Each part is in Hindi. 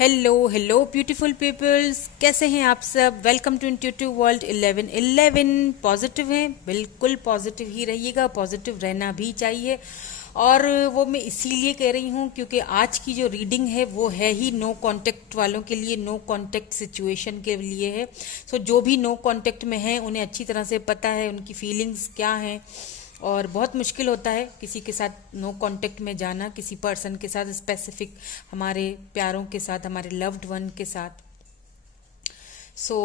हेलो हेलो ब्यूटीफुल पीपल्स, कैसे हैं आप सब। Welcome to intuitive world 1111। Positive हैं, बिल्कुल पॉजिटिव ही रहिएगा, पॉजिटिव रहना भी चाहिए। और वो मैं इसीलिए कह रही हूँ क्योंकि आज की जो रीडिंग है वो है ही नो कांटेक्ट वालों के लिए, नो कांटेक्ट सिचुएशन के लिए है। सो जो भी नो कांटेक्ट में हैं उन्हें अच्छी तरह से पता है उनकी फीलिंग्स क्या हैं। और बहुत मुश्किल होता है किसी के साथ नो कांटेक्ट में जाना, किसी पर्सन के साथ स्पेसिफिक, हमारे प्यारों के साथ, हमारे लव्ड वन के साथ। सो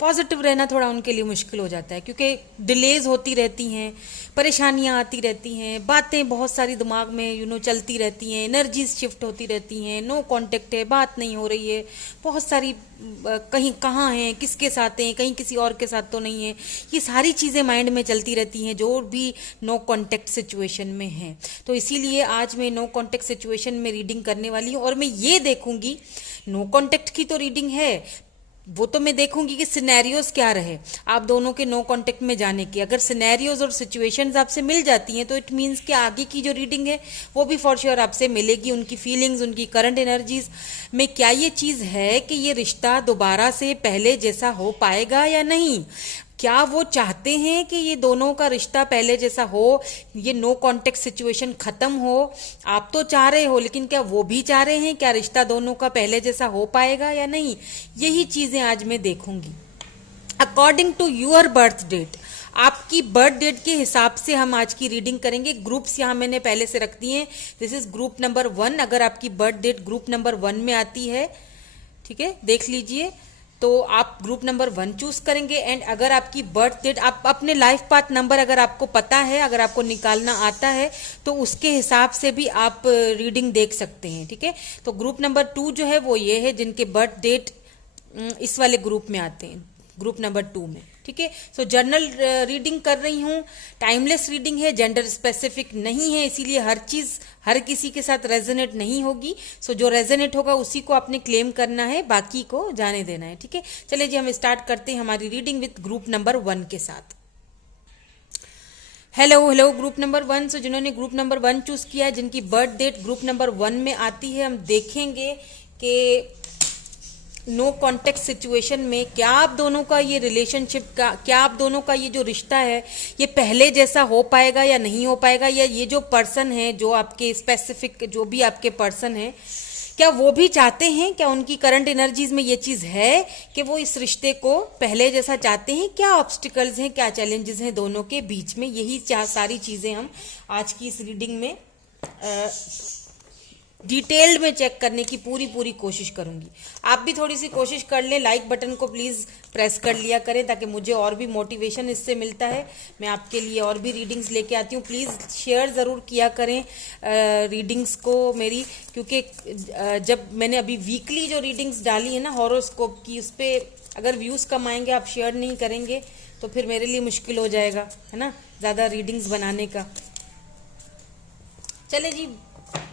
पॉजिटिव रहना थोड़ा उनके लिए मुश्किल हो जाता है क्योंकि डिलेज होती रहती हैं, परेशानियां आती रहती हैं, बातें बहुत सारी दिमाग में चलती रहती हैं, एनर्जीज शिफ्ट होती रहती हैं। नो कांटेक्ट है, बात नहीं हो रही है, बहुत सारी कहीं कहाँ हैं, किसके साथ हैं, कहीं किसी और के साथ तो नहीं है। ये सारी चीज़ें माइंड में चलती रहती हैं जो भी नो कांटेक्ट सिचुएशन में हैं। तो इसीलिए आज मैं नो कांटेक्ट सिचुएशन में रीडिंग करने वाली हूँ और मैं ये देखूंगी, नो कांटेक्ट की तो रीडिंग है, वो तो मैं देखूंगी कि सिनेरियोज क्या रहे आप दोनों के नो कांटेक्ट में जाने की। अगर सिनेरियोज और सिचुएशंस आपसे मिल जाती हैं तो इट मीन्स कि आगे की जो रीडिंग है वो भी फॉर श्योर आपसे मिलेगी। उनकी फीलिंग्स, उनकी करंट एनर्जीज में क्या ये चीज़ है कि ये रिश्ता दोबारा से पहले जैसा हो पाएगा या नहीं। क्या वो चाहते हैं कि ये दोनों का रिश्ता पहले जैसा हो, ये नो कांटेक्ट सिचुएशन खत्म हो। आप तो चाह रहे हो, लेकिन क्या वो भी चाह रहे हैं, क्या रिश्ता दोनों का पहले जैसा हो पाएगा या नहीं। यही चीजें आज मैं देखूंगी। According to your birth date, आपकी बर्थ डेट के हिसाब से हम आज की रीडिंग करेंगे। ग्रुप्स यहाँ मैंने पहले से रख दिए हैं। This is group number 1। अगर आपकी बर्थ डेट ग्रुप नंबर 1 में आती है, ठीक है, देख लीजिए, तो आप ग्रुप नंबर 1 चूज करेंगे। एंड अगर आपकी बर्थ डेट, आप अपने लाइफ पाथ नंबर अगर आपको पता है, अगर आपको निकालना आता है, तो उसके हिसाब से भी आप रीडिंग देख सकते हैं। ठीक है, तो ग्रुप नंबर 2 जो है वो ये है जिनके बर्थ डेट इस वाले ग्रुप में आते हैं, ग्रुप नंबर 2 में। ठीक है, सो जर्नल रीडिंग कर रही हूँ, टाइमलेस रीडिंग है, जेंडर स्पेसिफिक नहीं है, इसीलिए हर चीज़ हर किसी के साथ रेजोनेट नहीं होगी। सो जो रेजोनेट होगा उसी को आपने क्लेम करना है, बाकी को जाने देना है। ठीक है, चलिए जी हम स्टार्ट करते हैं हमारी रीडिंग विथ ग्रुप नंबर 1 के साथ। Hello hello group number 1। सो जिन्होंने ग्रुप नंबर 1 चूज किया है, जिनकी बर्थ डेट ग्रुप नंबर 1 में आती है, हम देखेंगे कि नो कॉन्टेक्ट सिचुएशन में क्या आप दोनों का ये रिलेशनशिप का, क्या आप दोनों का ये जो रिश्ता है ये पहले जैसा हो पाएगा या नहीं हो पाएगा। या ये जो पर्सन है, जो आपके स्पेसिफिक जो भी आपके पर्सन है, क्या वो भी चाहते हैं, क्या उनकी करंट एनर्जीज में ये चीज़ है कि वो इस रिश्ते को पहले जैसा चाहते हैं। क्या ऑब्स्टिकल्स हैं, क्या चैलेंजेस हैं दोनों के बीच में, यही सारी चीज़ें हम आज की इस रीडिंग में डिटेल्ड में चेक करने की पूरी कोशिश करूंगी। आप भी थोड़ी सी कोशिश कर लें, लाइक बटन को प्लीज़ प्रेस कर लिया करें ताकि मुझे और भी मोटिवेशन इससे मिलता है, मैं आपके लिए और भी रीडिंग्स लेके आती हूँ। प्लीज़ शेयर ज़रूर किया करें रीडिंग्स को मेरी, क्योंकि जब मैंने अभी वीकली जो रीडिंग्स डाली है ना हॉरोस्कोप की, उस पर अगर व्यूज़ कम आएंगे, आप शेयर नहीं करेंगे तो फिर मेरे लिए मुश्किल हो जाएगा, है ना, ज़्यादा रीडिंग्स बनाने का। चले जी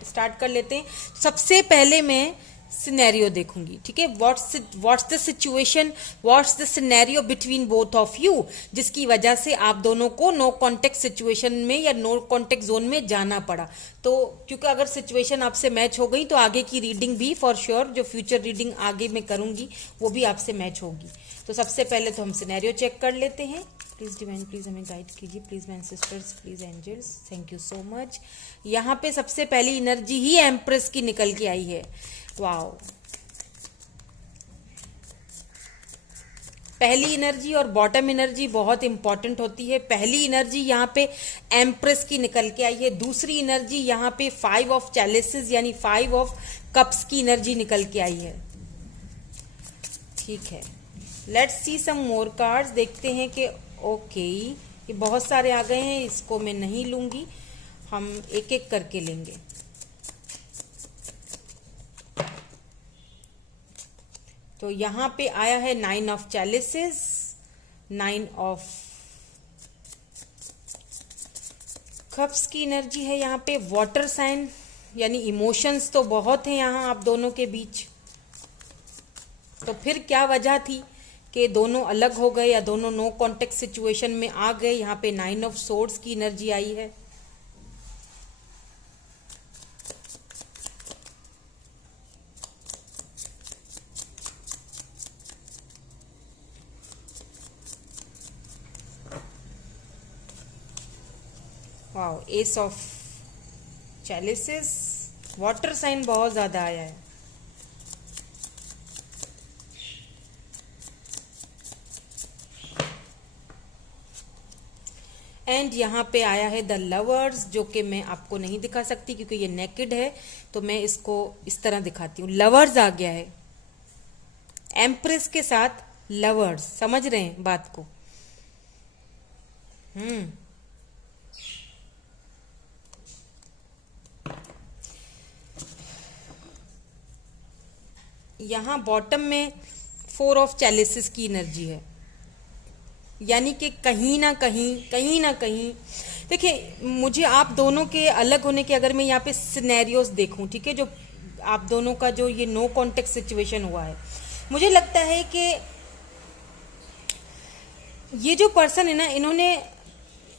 स्टार्ट कर लेते हैं। सबसे पहले मैं सिनेरियो देखूंगी। ठीक है, what's the situation, what's the scenario between both of you, जिसकी वजह से आप दोनों को नो कांटेक्ट सिचुएशन में या नो कांटेक्ट जोन में जाना पड़ा। तो क्योंकि अगर सिचुएशन आपसे मैच हो गई तो आगे की रीडिंग भी फॉर श्योर, जो फ्यूचर रीडिंग आगे मैं करूंगी वो भी आपसे मैच होगी। तो सबसे पहले तो हम सिनेरियो चेक कर लेते हैं। प्लीज़ डिवाइन, प्लीज़ हमें गाइड कीजिए, please man sisters, please angels, thank you so much. यहाँ पे सबसे पहली एनर्जी ही एम्प्रेस की निकल के आई है। वाओ, पहली एनर्जी और बॉटम एनर्जी बहुत इंपॉर्टेंट होती है। पहली एनर्जी यहाँ पे एम्प्रेस की निकल के आई है। दूसरी एनर्जी यहाँ पे 5 ऑफ चैलिसेस यानी 5 ऑफ कप्स की एनर्जी निकल के आई है। ठीक है, let's see some more cards, देखते हैं कि ओके ये बहुत सारे आ गए हैं, इसको मैं नहीं लूंगी, हम एक एक करके लेंगे। तो यहाँ पे आया है 9 ऑफ चैलिसेस, 9 ऑफ कप्स की एनर्जी है यहाँ पे। वाटर साइन यानी इमोशंस तो बहुत हैं यहाँ आप दोनों के बीच। तो फिर क्या वजह थी कि दोनों अलग हो गए या दोनों नो कांटेक्ट सिचुएशन में आ गए। यहाँ पे 9 ऑफ सोर्ड्स की एनर्जी आई है। Wow, ace of chalices, water sign बहुत ज्यादा आया है। एंड यहाँ पे आया है द लवर्स, जो कि मैं आपको नहीं दिखा सकती क्योंकि ये नेकेड है, तो मैं इसको इस तरह दिखाती हूँ। लवर्स आ गया है, एम्प्रेस के साथ लवर्स, समझ रहे हैं बात को? यहाँ बॉटम में फोर ऑफ चैलिसिस की एनर्जी है, यानी कि कहीं ना कहीं देखिए, मुझे आप दोनों के अलग होने के, अगर मैं यहाँ पे सिनेरियोस देखूं, ठीक है, जो आप दोनों का जो ये नो कॉन्टेक्ट सिचुएशन हुआ है, मुझे लगता है कि ये जो पर्सन है ना, इन्होंने,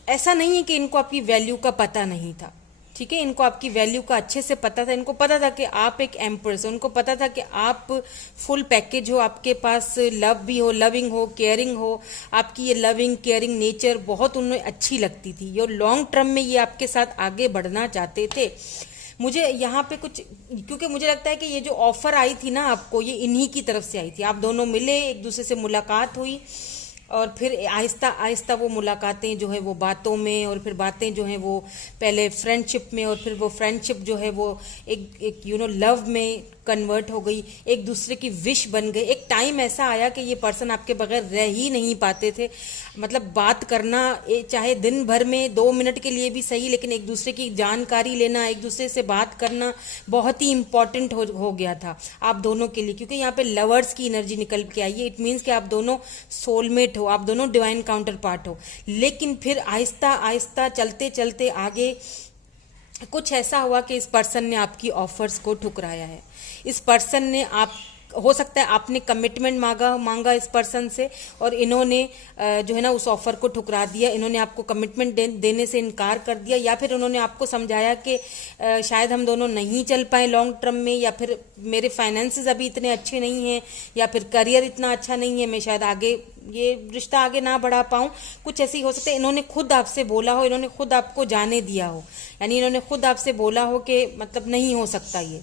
ऐसा नहीं है कि इनको आपकी वैल्यू का पता नहीं था, ठीक है, इनको आपकी वैल्यू का अच्छे से पता था। इनको पता था कि आप एक एम्प्रेस हो, उनको पता था कि आप फुल पैकेज हो, आपके पास लव भी हो, लविंग हो, केयरिंग हो, आपकी ये लविंग केयरिंग नेचर बहुत उन्हें अच्छी लगती थी। ये लॉन्ग टर्म में ये आपके साथ आगे बढ़ना चाहते थे। मुझे यहाँ पे कुछ, क्योंकि मुझे लगता है कि ये जो ऑफर आई थी ना आपको, ये इन्हीं की तरफ से आई थी। आप दोनों मिले, एक दूसरे से मुलाकात हुई, और फिर आहिस्ता आहिस्ता वो मुलाकातें जो है वो बातों में, और फिर बातें जो हैं वो पहले फ्रेंडशिप में, और फिर वो फ्रेंडशिप जो है वो एक लव में कन्वर्ट हो गई, एक दूसरे की विश बन गई। एक टाइम ऐसा आया कि ये पर्सन आपके बगैर रह ही नहीं पाते थे, मतलब बात करना, चाहे दिन भर में 2 मिनट के लिए भी सही, लेकिन एक दूसरे की जानकारी लेना, एक दूसरे से बात करना बहुत ही इंपॉर्टेंट हो गया था आप दोनों के लिए, क्योंकि यहाँ पे लवर्स की एनर्जी निकल के आई है। इट मीन्स कि आप दोनों सोलमेट हो, आप दोनों डिवाइन काउंटर पार्ट हो। लेकिन फिर आहिस्ता आहिस्ता चलते चलते आगे कुछ ऐसा हुआ कि इस पर्सन ने आपकी ऑफर्स को ठुकराया है। इस पर्सन ने, आप, हो सकता है आपने कमिटमेंट मांगा इस पर्सन से, और इन्होंने जो है ना उस ऑफर को ठुकरा दिया। इन्होंने आपको कमिटमेंट देने से इनकार कर दिया, या फिर उन्होंने आपको समझाया कि शायद हम दोनों नहीं चल पाए लॉन्ग टर्म में, या फिर मेरे फाइनेंसेस अभी इतने अच्छे नहीं हैं, या फिर करियर इतना अच्छा नहीं है, मैं शायद आगे ये रिश्ता आगे ना बढ़ा पाऊं। कुछ ऐसी हो सकता है इन्होंने खुद आपसे बोला हो, इन्होंने खुद आपको जाने दिया हो, यानी इन्होंने खुद आपसे बोला हो कि मतलब नहीं हो सकता ये,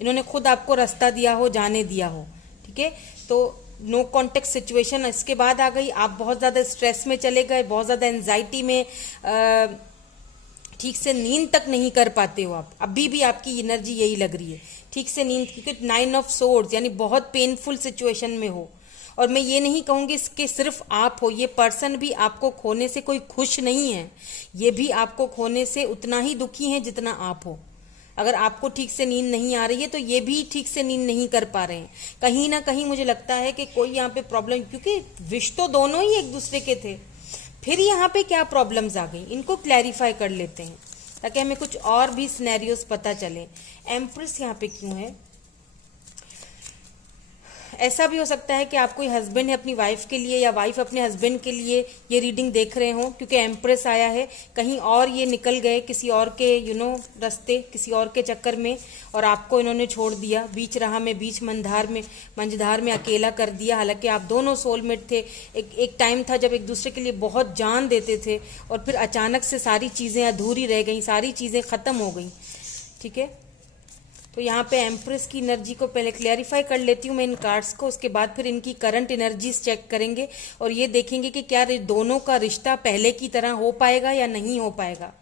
इन्होंने खुद आपको रास्ता दिया हो, जाने दिया हो, ठीक है। तो नो कॉन्टेक्ट सिचुएशन इसके बाद आ गई। आप बहुत ज़्यादा स्ट्रेस में चले गए, बहुत ज़्यादा एंजाइटी में, ठीक से नींद तक नहीं कर पाते हो आप। अभी भी आपकी एनर्जी यही लग रही है, ठीक से नींद, क्योंकि 9 ऑफ सोर्ड्स यानी बहुत पेनफुल सिचुएशन में हो। और मैं ये नहीं कहूँगी कि सिर्फ आप हो, ये पर्सन भी आपको खोने से कोई खुश नहीं है, ये भी आपको खोने से उतना ही दुखी है जितना आप हो। अगर आपको ठीक से नींद नहीं आ रही है तो ये भी ठीक से नींद नहीं कर पा रहे हैं। कहीं ना कहीं मुझे लगता है कि कोई यहाँ पे प्रॉब्लम, क्योंकि विश तो दोनों ही एक दूसरे के थे, फिर यहाँ पे क्या प्रॉब्लम्स आ गई, इनको क्लैरिफाई कर लेते हैं ताकि हमें कुछ और भी सिनेरियोस पता चले। एम्प्रेस यहाँ पे क्यों है? ऐसा भी हो सकता है कि आप कोई हस्बैंड है अपनी वाइफ के लिए, या वाइफ अपने हस्बैंड के लिए ये रीडिंग देख रहे हो, क्योंकि एम्प्रेस आया है। कहीं और ये निकल गए किसी और के रास्ते, किसी और के चक्कर में, और आपको इन्होंने छोड़ दिया बीच राह में, बीच मंझधार में अकेला कर दिया। हालांकि आप दोनों सोलमेट थे। एक टाइम था जब एक दूसरे के लिए बहुत जान देते थे, और फिर अचानक से सारी चीज़ें अधूरी रह गई, सारी चीज़ें ख़त्म हो गई, ठीक है। तो यहाँ पे एम्प्रेस की एनर्जी को पहले क्लैरिफाई कर लेती हूँ मैं इन कार्ड्स को, उसके बाद फिर इनकी करंट एनर्जीज चेक करेंगे और ये देखेंगे कि क्या दोनों का रिश्ता पहले की तरह हो पाएगा या नहीं हो पाएगा।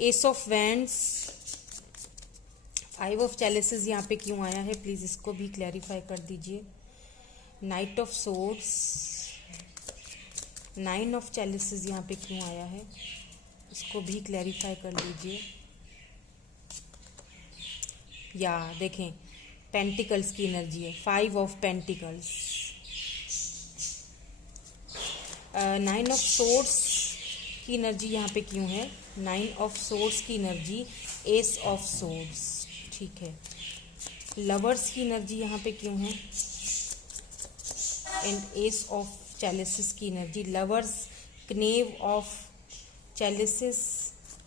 एस ऑफ वैंड्स, 5 ऑफ चैलिसेस यहाँ पे क्यों आया है, प्लीज इसको भी क्लैरिफाई कर दीजिए। नाइट ऑफ सोर्ड्स, 9 ऑफ चैलिसेस यहाँ पे क्यों आया है, इसको भी क्लैरिफाई कर लीजिए। या देखें पेंटिकल्स की एनर्जी है, 5 ऑफ पेंटिकल्स, 9 ऑफ सोर्ड्स की एनर्जी यहाँ पे क्यों है, 9 ऑफ सोर्ड्स की एनर्जी, एस ऑफ सोर्ड्स, ठीक है। लवर्स की एनर्जी यहाँ पे क्यों है, एंड एस ऑफ चैलिसिस की एनर्जी। लवर्स, क्नेव ऑफ चैलिसिस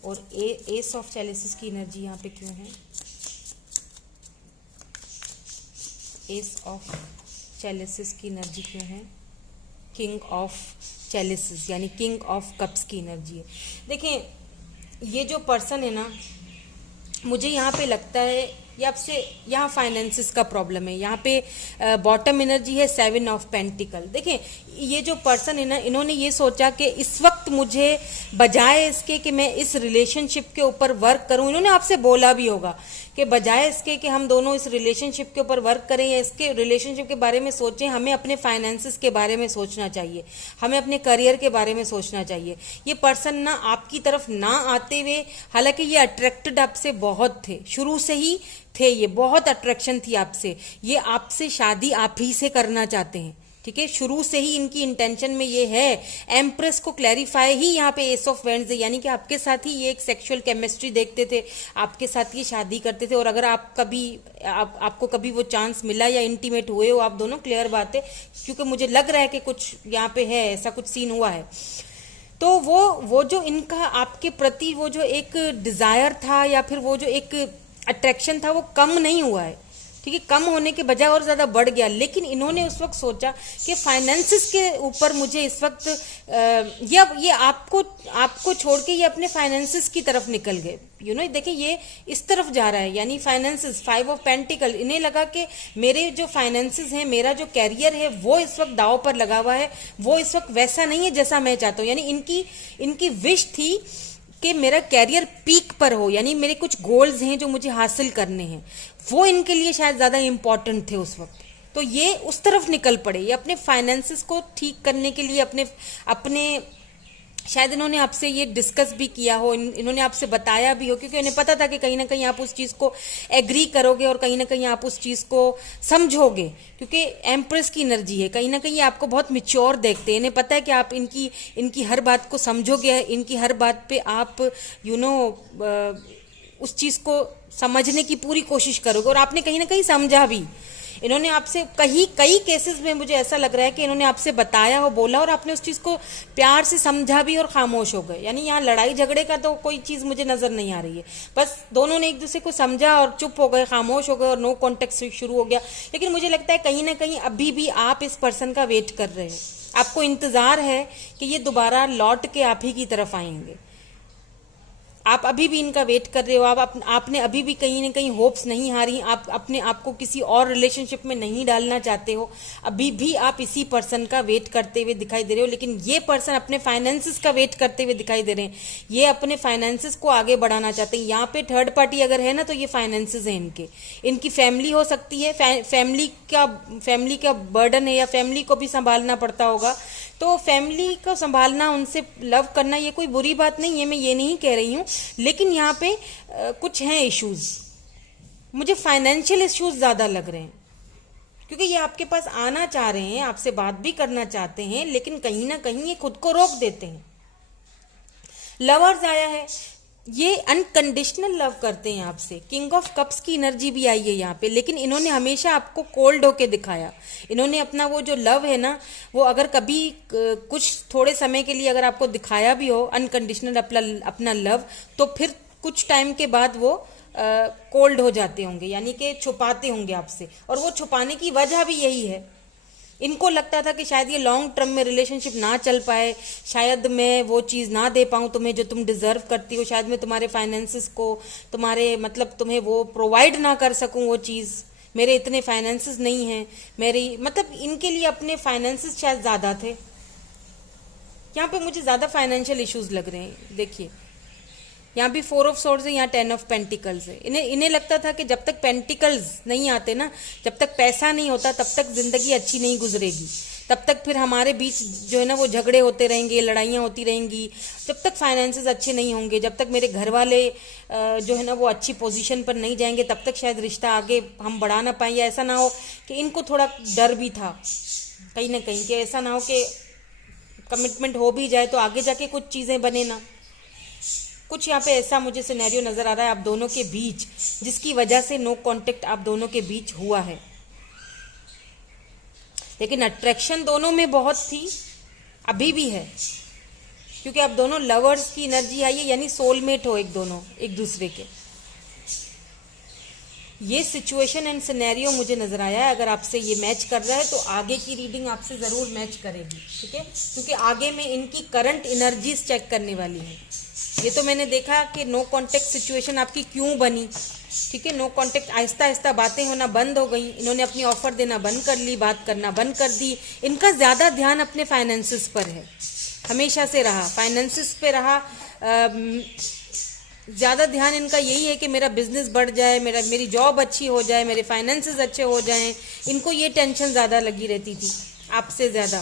और एस ऑफ चैलिसिस की एनर्जी यहाँ पे क्यों है, एस ऑफ चैलिसिस की एनर्जी क्यों है, किंग ऑफ चैलिसेस यानी किंग ऑफ कप्स की एनर्जी है। देखें ये जो पर्सन है ना, मुझे यहाँ पे लगता है ये आपसे, यहाँ फाइनेंसिस का प्रॉब्लम है। यहाँ पे बॉटम एनर्जी है 7 ऑफ पेंटिकल। देखें ये जो पर्सन है ना, इन्होंने ये सोचा कि इस वक्त मुझे बजाय इसके कि मैं इस रिलेशनशिप के ऊपर वर्क करूं, इन्होंने आपसे बोला भी होगा कि बजाय इसके कि हम दोनों इस रिलेशनशिप के ऊपर वर्क करें या इसके रिलेशनशिप के बारे में सोचें, हमें अपने फाइनेंसिस के बारे में सोचना चाहिए, हमें अपने करियर के बारे में सोचना चाहिए। ये पर्सन ना आपकी तरफ ना आते हुए, हालांकि ये अट्रैक्टेड आपसे बहुत थे, शुरू से ही थे, ये बहुत अट्रैक्शन थी आपसे, ये आपसे शादी आप ही से करना चाहते हैं, ठीक है, शुरू से ही इनकी इंटेंशन में ये है। एम्प्रेस को क्लैरिफाई ही यहाँ पे एस ऑफ वेंड्स है, यानी कि आपके साथ ही ये एक सेक्सुअल केमिस्ट्री देखते थे, आपके साथ ये शादी करते थे, और अगर आप कभी आपको कभी वो चांस मिला या इंटीमेट हुए हो आप दोनों, क्लियर बात है, क्योंकि मुझे लग रहा है कि कुछ यहाँ पे है, ऐसा कुछ सीन हुआ है, तो वो जो इनका आपके प्रति वो जो एक डिजायर था या फिर वो जो एक अट्रैक्शन था वो कम नहीं हुआ है, ठीक है, कम होने के बजाय और ज़्यादा बढ़ गया। लेकिन इन्होंने उस वक्त सोचा कि फाइनेंसिस के ऊपर मुझे इस वक्त ये आपको छोड़ के ये अपने फाइनेंसिस की तरफ निकल गए। देखिए ये इस तरफ जा रहा है, यानी फाइनेंसिस 5 ऑफ पेंटिकल। इन्हें लगा कि मेरे जो फाइनेंसिस हैं, मेरा जो कैरियर है वो इस वक्त दांव पर लगा हुआ है, वो इस वक्त वैसा नहीं है जैसा मैं चाहता हूँ। यानी इनकी विश थी कि मेरा कैरियर पीक पर हो, यानी मेरे कुछ गोल्स हैं जो मुझे हासिल करने हैं, वो इनके लिए शायद ज़्यादा इम्पॉर्टेंट थे उस वक्त, तो ये उस तरफ निकल पड़े। ये अपने फाइनेंसिस को ठीक करने के लिए अपने शायद इन्होंने आपसे ये डिस्कस भी किया हो, इन्होंने आपसे बताया भी हो, क्योंकि इन्हें पता था कि कहीं ना कहीं आप उस चीज़ को एग्री करोगे और कहीं ना कहीं आप उस चीज़ को समझोगे, क्योंकि एम्प्रेस की एनर्जी है, कहीं ना कहीं आपको बहुत मिच्योर देखते हैं, इन्हें पता है कि आप इनकी हर बात को समझोगे, इनकी हर बात पे आप उस चीज़ को समझने की पूरी कोशिश करोगे, और आपने कहीं ना कहीं समझा भी। इन्होंने आपसे कई केसेस में मुझे ऐसा लग रहा है कि इन्होंने आपसे बताया हो, बोला, और आपने उस चीज़ को प्यार से समझा भी और खामोश हो गए। यानी यहाँ लड़ाई झगड़े का तो कोई चीज़ मुझे नज़र नहीं आ रही है, बस दोनों ने एक दूसरे को समझा और चुप हो गए, खामोश हो गए, और नो कॉन्टेक्ट शुरू हो गया। लेकिन मुझे लगता है कहीं ना कहीं अभी भी आप इस पर्सन का वेट कर रहे हैं, आपको इंतज़ार है कि ये दोबारा लौट के आप ही की तरफ आएंगे। आप अभी भी इनका वेट कर रहे हो, आपने अभी भी कहीं ना कहीं होप्स नहीं हारी, आप अपने आप को किसी और रिलेशनशिप में नहीं डालना चाहते हो, अभी भी आप इसी पर्सन का वेट करते हुए दिखाई दे रहे हो। लेकिन ये पर्सन अपने फाइनेंसिस का वेट करते हुए दिखाई दे रहे हैं, ये अपने फाइनेंसिस को आगे बढ़ाना चाहते हैं। यहाँ पे थर्ड पार्टी अगर है ना, तो ये फाइनेंसिस है इनकी फैमिली हो सकती है, फैमिली का बर्डन है, या फैमिली को भी संभालना पड़ता होगा, तो फैमिली को संभालना, उनसे लव करना, ये कोई बुरी बात नहीं है, मैं ये नहीं कह रही हूँ। लेकिन यहाँ पे कुछ हैं इश्यूज, मुझे फाइनेंशियल इश्यूज ज़्यादा लग रहे हैं, क्योंकि ये आपके पास आना चाह रहे हैं, आपसे बात भी करना चाहते हैं, लेकिन कहीं ना कहीं ये खुद को रोक देते हैं। लवर्स आया है, ये अनकंडीशनल लव करते हैं आपसे, किंग ऑफ कप्स की एनर्जी भी आई है यहाँ पे, लेकिन इन्होंने हमेशा आपको कोल्ड होके दिखाया। इन्होंने अपना वो जो लव है ना, वो अगर कभी कुछ थोड़े समय के लिए अगर आपको दिखाया भी हो अनकंडीशनल अपना लव, तो फिर कुछ टाइम के बाद वो कोल्ड हो जाते होंगे, यानी कि छुपाते होंगे आपसे, और वो छुपाने की वजह भी यही है। इनको लगता था कि शायद ये लॉन्ग टर्म में रिलेशनशिप ना चल पाए, शायद मैं वो चीज़ ना दे पाऊँ तुम्हें जो तुम डिज़र्व करती हो, शायद मैं तुम्हारे फाइनेंसिस को, तुम्हें वो प्रोवाइड ना कर सकूँ, वो चीज़, मेरे इतने फाइनेंसिस नहीं हैं, इनके लिए अपने फाइनेंसिस शायद ज़्यादा थे। यहाँ पे मुझे ज़्यादा फाइनेंशियल इश्यूज लग रहे हैं। देखिए यहाँ भी 4 ऑफ सोर्ड्स है, यहाँ 10 ऑफ पेंटिकल्स है। इन्हें लगता था कि जब तक पेंटिकल्स नहीं आते ना, जब तक पैसा नहीं होता, तब तक जिंदगी अच्छी नहीं गुजरेगी, तब तक फिर हमारे बीच जो है ना वो झगड़े होते रहेंगे, लड़ाइयाँ होती रहेंगी, जब तक फाइनेंसेस अच्छे नहीं होंगे, जब तक मेरे घर वाले जो है ना वो अच्छी पोजीशन पर नहीं जाएंगे, तब तक शायद रिश्ता आगे हम बढ़ा ना पाए। या ऐसा ना हो कि इनको थोड़ा डर भी था कहीं ना कहीं, कि ऐसा ना हो कि कमिटमेंट हो भी जाए तो आगे जाके कुछ चीज़ें बने ना। कुछ यहाँ पे ऐसा मुझे सिनेरियो नज़र आ रहा है आप दोनों के बीच, जिसकी वजह से नो कांटेक्ट आप दोनों के बीच हुआ है। लेकिन अट्रैक्शन दोनों में बहुत थी, अभी भी है, क्योंकि आप दोनों लवर्स की एनर्जी आई है, यानी सोलमेट हो एक दूसरे के। ये सिचुएशन एंड सिनेरियो मुझे नजर आया है। अगर आपसे ये मैच कर रहा है तो आगे की रीडिंग आपसे जरूर मैच करेगी, ठीक है, क्योंकि आगे में इनकी करंट एनर्जीज चेक करने वाली है। ये तो मैंने देखा कि नो कॉन्टेक्ट सिचुएशन आपकी क्यों बनी, ठीक है, नो कॉन्टेक्ट, आहिस्ता आहिस्ता बातें होना बंद हो गई, इन्होंने अपनी ऑफर देना बंद कर ली, बात करना बंद कर दी। इनका ज्यादा ध्यान अपने फाइनेंसेस पर है, हमेशा से रहा, फाइनेंसेस पे रहा। ज़्यादा ध्यान इनका यही है कि मेरा बिजनेस बढ़ जाए, मेरी जॉब अच्छी हो जाए, मेरे फाइनेंसेस अच्छे हो जाएं। इनको ये टेंशन ज़्यादा लगी रहती थी आपसे ज़्यादा।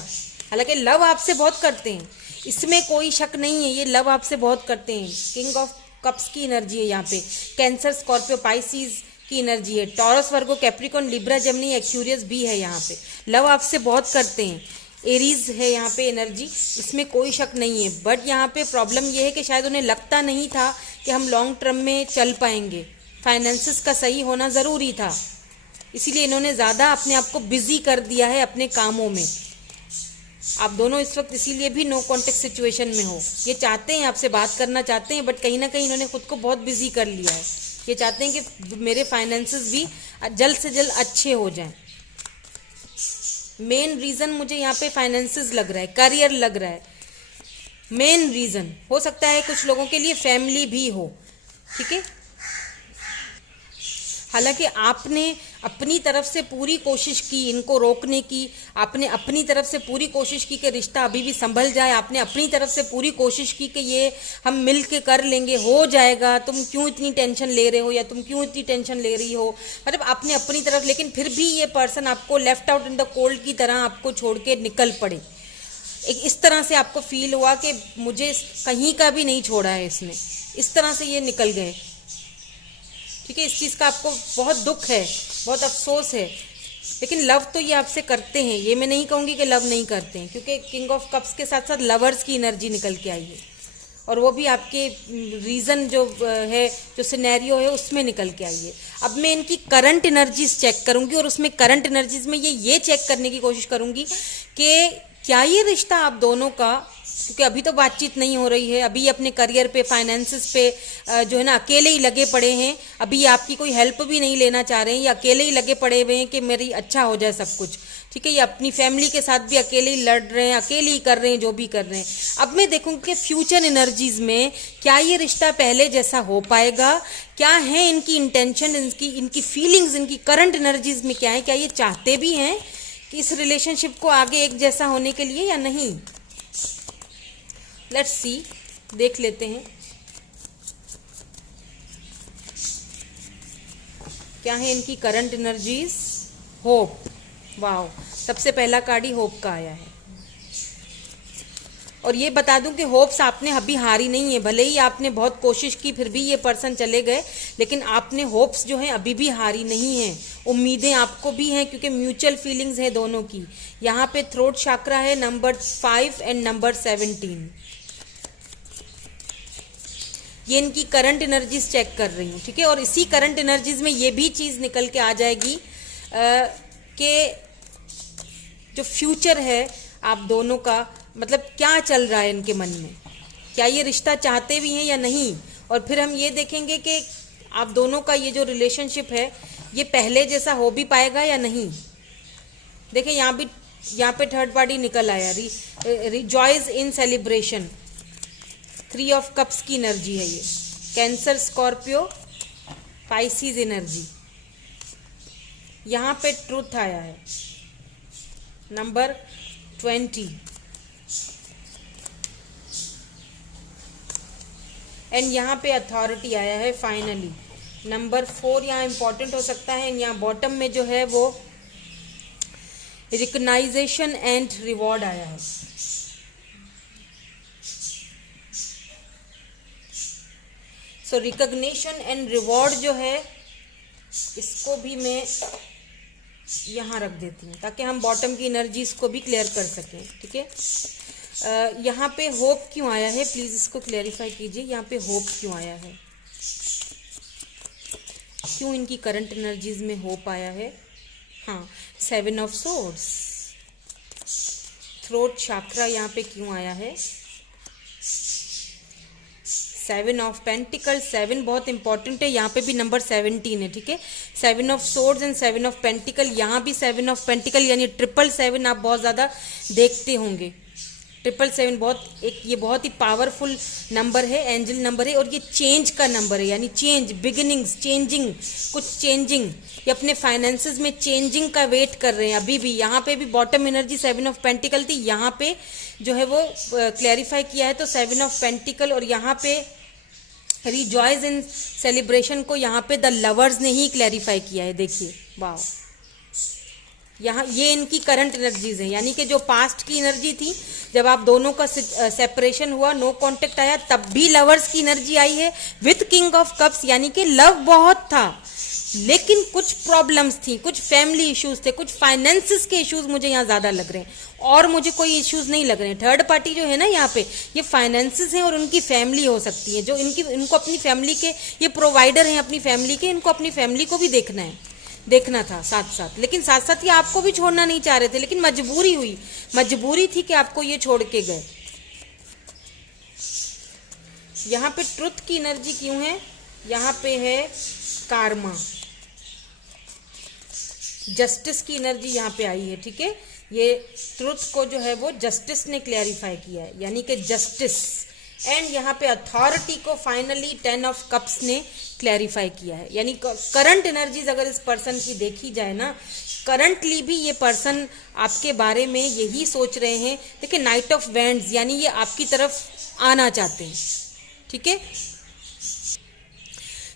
हालांकि लव आपसे बहुत करते हैं, इसमें कोई शक नहीं है, ये लव आपसे बहुत करते हैं। किंग ऑफ कप्स की एनर्जी है यहाँ पे, कैंसर, स्कॉर्पियो, पाइसिस की एनर्जी है, टॉरस, वर्गो, कैप्रिकॉर्न, लिब्रा, जेमिनी, एक्वेरियस भी है यहाँ पे। लव आपसे बहुत करते हैं। एरीज है यहाँ पे एनर्जी, इसमें कोई शक नहीं है। बट यहाँ पे प्रॉब्लम ये है कि शायद उन्हें लगता नहीं था कि हम लॉन्ग टर्म में चल पाएंगे, फाइनेंसेस का सही होना ज़रूरी था, इसीलिए इन्होंने ज़्यादा अपने आप को बिजी कर दिया है अपने कामों में। आप दोनों इस वक्त इसीलिए भी नो कॉन्टेक्ट सिचुएशन में हो। ये चाहते हैं, आपसे बात करना चाहते हैं, बट कहीं ना कहीं इन्होंने खुद को बहुत बिजी कर लिया है। ये चाहते हैं कि मेरे फाइनेंसेस भी जल्द से जल्द अच्छे हो जाएं। मेन रीजन मुझे यहाँ पे फाइनेंसेस लग रहा है, करियर लग रहा है। मेन रीजन हो सकता है कुछ लोगों के लिए फैमिली भी हो, ठीक है। हालांकि आपने अपनी तरफ से पूरी कोशिश की इनको रोकने की, आपने अपनी तरफ से पूरी कोशिश की कि रिश्ता अभी भी संभल जाए, आपने अपनी तरफ से पूरी कोशिश की कि ये हम मिल के कर लेंगे, हो जाएगा, तुम क्यों इतनी टेंशन ले रहे हो या तुम क्यों इतनी टेंशन ले रही हो, मतलब आपने अपनी तरफ, लेकिन फिर भी ये पर्सन आपको left out in the cold की तरह आपको छोड़ के निकल पड़े। एक इस तरह से आपको फील हुआ कि मुझे कहीं का भी नहीं छोड़ा है इसने, इस तरह से ये निकल गए, ठीक है। इस चीज़ का आपको बहुत दुख है, बहुत अफसोस है, लेकिन लव तो ये आपसे करते हैं, ये मैं नहीं कहूँगी कि लव नहीं करते हैं, क्योंकि किंग ऑफ कप्स के साथ साथ लवर्स की एनर्जी निकल के आई है, और वो भी आपके रीज़न जो है, जो सिनेरियो है उसमें निकल के आई है। अब मैं इनकी करंट एनर्जीज चेक करूँगी, और उसमें करंट एनर्जीज में ये चेक करने की कोशिश करूँगी कि क्या ये रिश्ता आप दोनों का, क्योंकि अभी तो बातचीत नहीं हो रही है, अभी अपने करियर पे, फाइनेंसेस पे जो है ना अकेले ही लगे पड़े हैं, अभी आपकी कोई हेल्प भी नहीं लेना चाह रहे हैं, ये अकेले ही लगे पड़े हुए हैं कि मेरी अच्छा हो जाए सब कुछ, ठीक है। ये अपनी फैमिली के साथ भी अकेले ही लड़ रहे हैं, अकेले ही कर रहे हैं जो भी कर रहे हैं। अब मैं देखूंगी कि फ्यूचर एनर्जीज में क्या ये रिश्ता पहले जैसा हो पाएगा, क्या है इनकी इंटेंशन, इनकी फीलिंग्स, इनकी करंट एनर्जीज में क्या है, क्या ये चाहते भी हैं कि इस रिलेशनशिप को आगे एक जैसा होने के लिए या नहीं। लेट्स सी, देख लेते हैं क्या है इनकी करंट एनर्जीज। होप, वाओ, सबसे पहला कार्ड ही होप का आया है। और ये बता दूं कि होप्स आपने अभी हारी नहीं है, भले ही आपने बहुत कोशिश की फिर भी ये पर्सन चले गए, लेकिन आपने होप्स जो हैं अभी भी हारी नहीं है, उम्मीदें आपको भी हैं, क्योंकि म्यूचुअल फीलिंग्स है दोनों की। यहाँ पे थ्रोट चक्रा है नंबर 5 एंड नंबर 17। ये इनकी करंट एनर्जीज चेक कर रही हूँ, ठीक है। और इसी करंट एनर्जीज में ये भी चीज निकल के आ जाएगी कि जो फ्यूचर है आप दोनों का, मतलब क्या चल रहा है इनके मन में, क्या ये रिश्ता चाहते भी हैं या नहीं। और फिर हम ये देखेंगे कि आप दोनों का ये जो रिलेशनशिप है ये पहले जैसा हो भी पाएगा या नहीं। देखिए यहाँ पे थर्ड पार्टी निकल आया, rejoice in celebration, 3 of cups की एनर्जी है ये, कैंसर, स्कॉर्पियो, पाइसिस एनर्जी। यहाँ पे ट्रूथ आया है नंबर 20 एंड यहाँ पे अथॉरिटी आया है फाइनली। नंबर 4 यहाँ इंपॉर्टेंट हो सकता है। यहाँ बॉटम में जो है वो रिकग्नाइजेशन एंड रिवॉर्ड आया है। सो रिकग्निशन एंड रिवॉर्ड जो है इसको भी मैं यहाँ रख देती हूँ ताकि हम बॉटम की एनर्जीज को भी क्लियर कर सकें, ठीक है। यहाँ पे होप क्यों आया है, प्लीज इसको क्लेरिफाई कीजिए। यहाँ पे होप क्यों आया है, क्यों इनकी करंट एनर्जीज में होप आया है। हाँ, 7 ऑफ सोर्ड्स, थ्रोट चक्रा यहाँ पे क्यों आया है, 7 ऑफ पेंटिकल, 7 बहुत इंपॉर्टेंट है, यहाँ पे भी नंबर 17 है, ठीक है। 7 of swords and 7 of pentacle, यहाँ भी 7 ऑफ पेंटिकल यानी 777 आप बहुत ज़्यादा देखते होंगे। 777 ये बहुत ही पावरफुल नंबर है, एंजल नंबर है, और ये चेंज का नंबर है, यानी चेंज, बिगिनिंग्स, चेंजिंग, कुछ चेंजिंग, ये अपने फाइनेंसेस में चेंजिंग का वेट कर रहे हैं अभी भी। यहाँ पे भी बॉटम एनर्जी 7 ऑफ पेंटिकल थी, यहाँ पे जो है वो क्लैरिफाई किया है तो 7 ऑफ पेंटिकल, और यहाँ पे रिजॉयस इन सेलिब्रेशन को यहाँ पे द लवर्स ने ही क्लैरिफाई किया है। देखिए वाह, यहाँ ये इनकी करंट एनर्जीज हैं, यानी कि जो पास्ट की एनर्जी थी, जब आप दोनों का सेपरेशन हुआ, नो कांटेक्ट आया, तब भी लवर्स की एनर्जी आई है विथ किंग ऑफ कप्स, यानी कि लव बहुत था लेकिन कुछ प्रॉब्लम्स थी, कुछ फैमिली इश्यूज थे, कुछ फाइनेंसिस के इश्यूज मुझे यहाँ ज्यादा लग रहे हैं, और मुझे कोई इश्यूज नहीं लग रहे हैं। थर्ड पार्टी जो है ना यहाँ पे, ये फाइनेंसिस हैं और उनकी फैमिली हो सकती है, जो इनको अपनी फैमिली के, ये प्रोवाइडर हैं अपनी फैमिली के, इनको अपनी फैमिली को भी देखना था साथ साथ, लेकिन साथ साथ ये आपको भी छोड़ना नहीं चाह रहे थे, लेकिन मजबूरी थी कि आपको ये छोड़ के गए। यहाँ पे ट्रुथ की एनर्जी क्यों है, यहाँ पे है कार्मा, जस्टिस की एनर्जी यहाँ पे आई है, ठीक है। ये ट्रुथ को जो है वो जस्टिस ने क्लैरिफाई किया है, यानी कि जस्टिस, एंड यहाँ पे अथॉरिटी को फाइनली 10 ऑफ कप्स ने क्लैरिफाई किया है। यानी करंट एनर्जीज अगर इस पर्सन की देखी जाए ना, करंटली भी ये पर्सन आपके बारे में यही सोच रहे हैं। देखिए नाइट ऑफ वैंड्स, यानी ये आपकी तरफ आना चाहते हैं, ठीक है।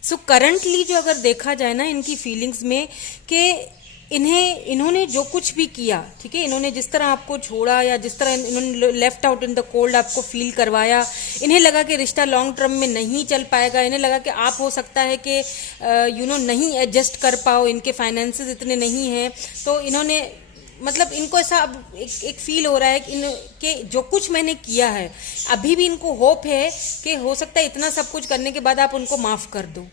सो करंटली जो अगर देखा जाए ना इनकी फीलिंग्स में, कि इन्होंने जो कुछ भी किया, ठीक है, इन्होंने जिस तरह आपको छोड़ा या जिस तरह इन्होंने left out in the cold आपको फील करवाया, इन्हें लगा कि रिश्ता लॉन्ग टर्म में नहीं चल पाएगा, इन्हें लगा कि आप हो सकता है कि नहीं एडजस्ट कर पाओ, इनके फाइनेंसेस इतने नहीं हैं, तो इन्होंने मतलब इनको ऐसा अब एक फील हो रहा है कि जो कुछ मैंने किया है, अभी भी इनको होप है कि हो सकता है इतना सब कुछ करने के बाद आप उनको माफ़ कर दो,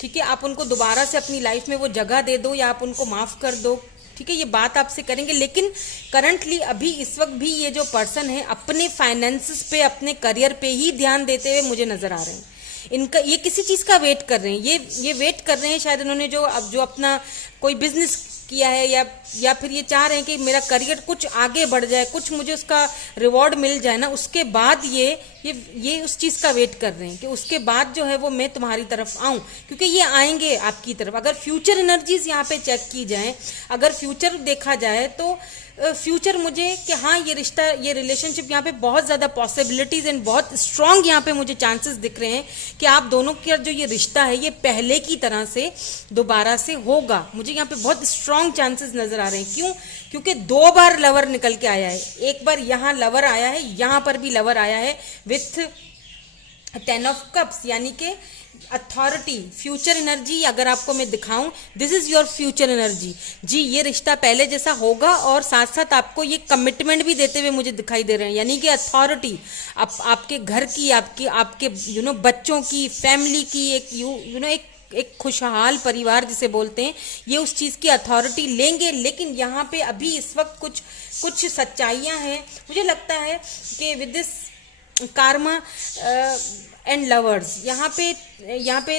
ठीक है, आप उनको दोबारा से अपनी लाइफ में वो जगह दे दो या आप उनको माफ़ कर दो, ठीक है, ये बात आपसे करेंगे। लेकिन करंटली अभी इस वक्त भी ये जो पर्सन है अपने फाइनेंसेस पे, अपने करियर पे ही ध्यान देते हुए मुझे नज़र आ रहे हैं। इनका ये किसी चीज़ का वेट कर रहे हैं, ये वेट कर रहे हैं, शायद इन्होंने जो अपना कोई बिजनेस किया है या फिर ये चाह रहे हैं कि मेरा करियर कुछ आगे बढ़ जाए, कुछ मुझे उसका रिवॉर्ड मिल जाए ना, उसके बाद ये उस चीज़ का वेट कर रहे हैं कि उसके बाद जो है वो मैं तुम्हारी तरफ आऊं, क्योंकि ये आएंगे आपकी तरफ। अगर फ्यूचर एनर्जीज यहाँ पे चेक की जाए, अगर फ्यूचर देखा जाए तो फ्यूचर मुझे कि हाँ ये रिश्ता, ये रिलेशनशिप, यहाँ पे बहुत ज़्यादा पॉसिबिलिटीज़ एंड बहुत स्ट्रांग यहाँ पे मुझे चांसेस दिख रहे हैं कि आप दोनों का जो ये रिश्ता है ये पहले की तरह से दोबारा से होगा। मुझे यहाँ पे बहुत स्ट्रांग चांसेस नज़र आ रहे हैं। क्यों? क्योंकि 2 बार लवर निकल के आया है, एक बार यहाँ लवर आया है, यहाँ पर भी लवर आया है विथ 10 ऑफ कप्स, यानी कि अथॉरिटी, फ्यूचर एनर्जी अगर आपको मैं दिखाऊं, this is your future energy जी। ये रिश्ता पहले जैसा होगा और साथ साथ आपको ये कमिटमेंट भी देते हुए मुझे दिखाई दे रहे हैं, यानी कि अथॉरिटी आपके घर की, आपके बच्चों की, फैमिली की, एक खुशहाल परिवार जिसे बोलते हैं, ये उस चीज़ की अथॉरिटी लेंगे। लेकिन यहाँ पे अभी इस वक्त कुछ सच्चाइयाँ हैं। मुझे लगता है कि with this Karma and lovers, यहाँ पे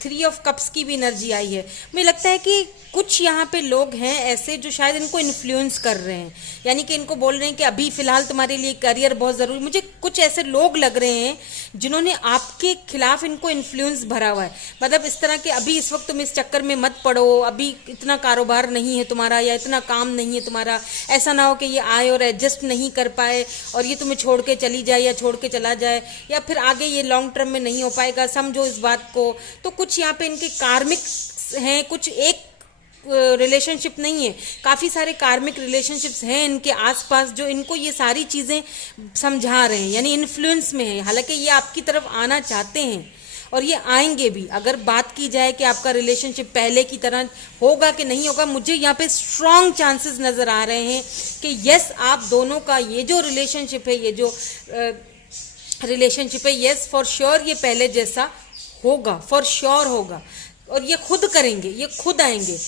3 ऑफ कप्स की भी एनर्जी आई है। मुझे लगता है कि कुछ यहाँ पे लोग हैं ऐसे जो शायद इनको इन्फ्लुएंस कर रहे हैं, यानी कि इनको बोल रहे हैं कि अभी फिलहाल तुम्हारे लिए करियर बहुत ज़रूरी। मुझे कुछ ऐसे लोग लग रहे हैं जिन्होंने आपके खिलाफ इनको इन्फ्लुएंस भरा हुआ है, मतलब इस तरह के अभी इस वक्त तुम इस चक्कर में मत पड़ो, अभी इतना कारोबार नहीं है तुम्हारा या इतना काम नहीं है तुम्हारा, ऐसा ना हो कि ये आए और एडजस्ट नहीं कर पाए और ये तुम्हें छोड़ के चली जाए या छोड़ के चला जाए, या फिर आगे ये लॉन्ग टर्म में नहीं हो पाएगा, समझो इस बात को। तो कुछ यहाँ पे इनके कार्मिक हैं, कुछ एक रिलेशनशिप नहीं है, काफ़ी सारे कार्मिक रिलेशनशिप्स हैं इनके आसपास जो इनको ये सारी चीज़ें समझा रहे हैं, यानी इन्फ्लुएंस में है। हालांकि ये आपकी तरफ आना चाहते हैं और ये आएंगे भी। अगर बात की जाए कि आपका रिलेशनशिप पहले की तरह होगा कि नहीं होगा, मुझे यहाँ पे स्ट्रॉन्ग चांसेस नज़र आ रहे हैं कि यस, आप दोनों का ये जो रिलेशनशिप है, ये जो रिलेशनशिप है, यस फॉर श्योर ये पहले जैसा होगा, फॉर श्योर होगा, और ये खुद करेंगे, ये खुद आएंगे।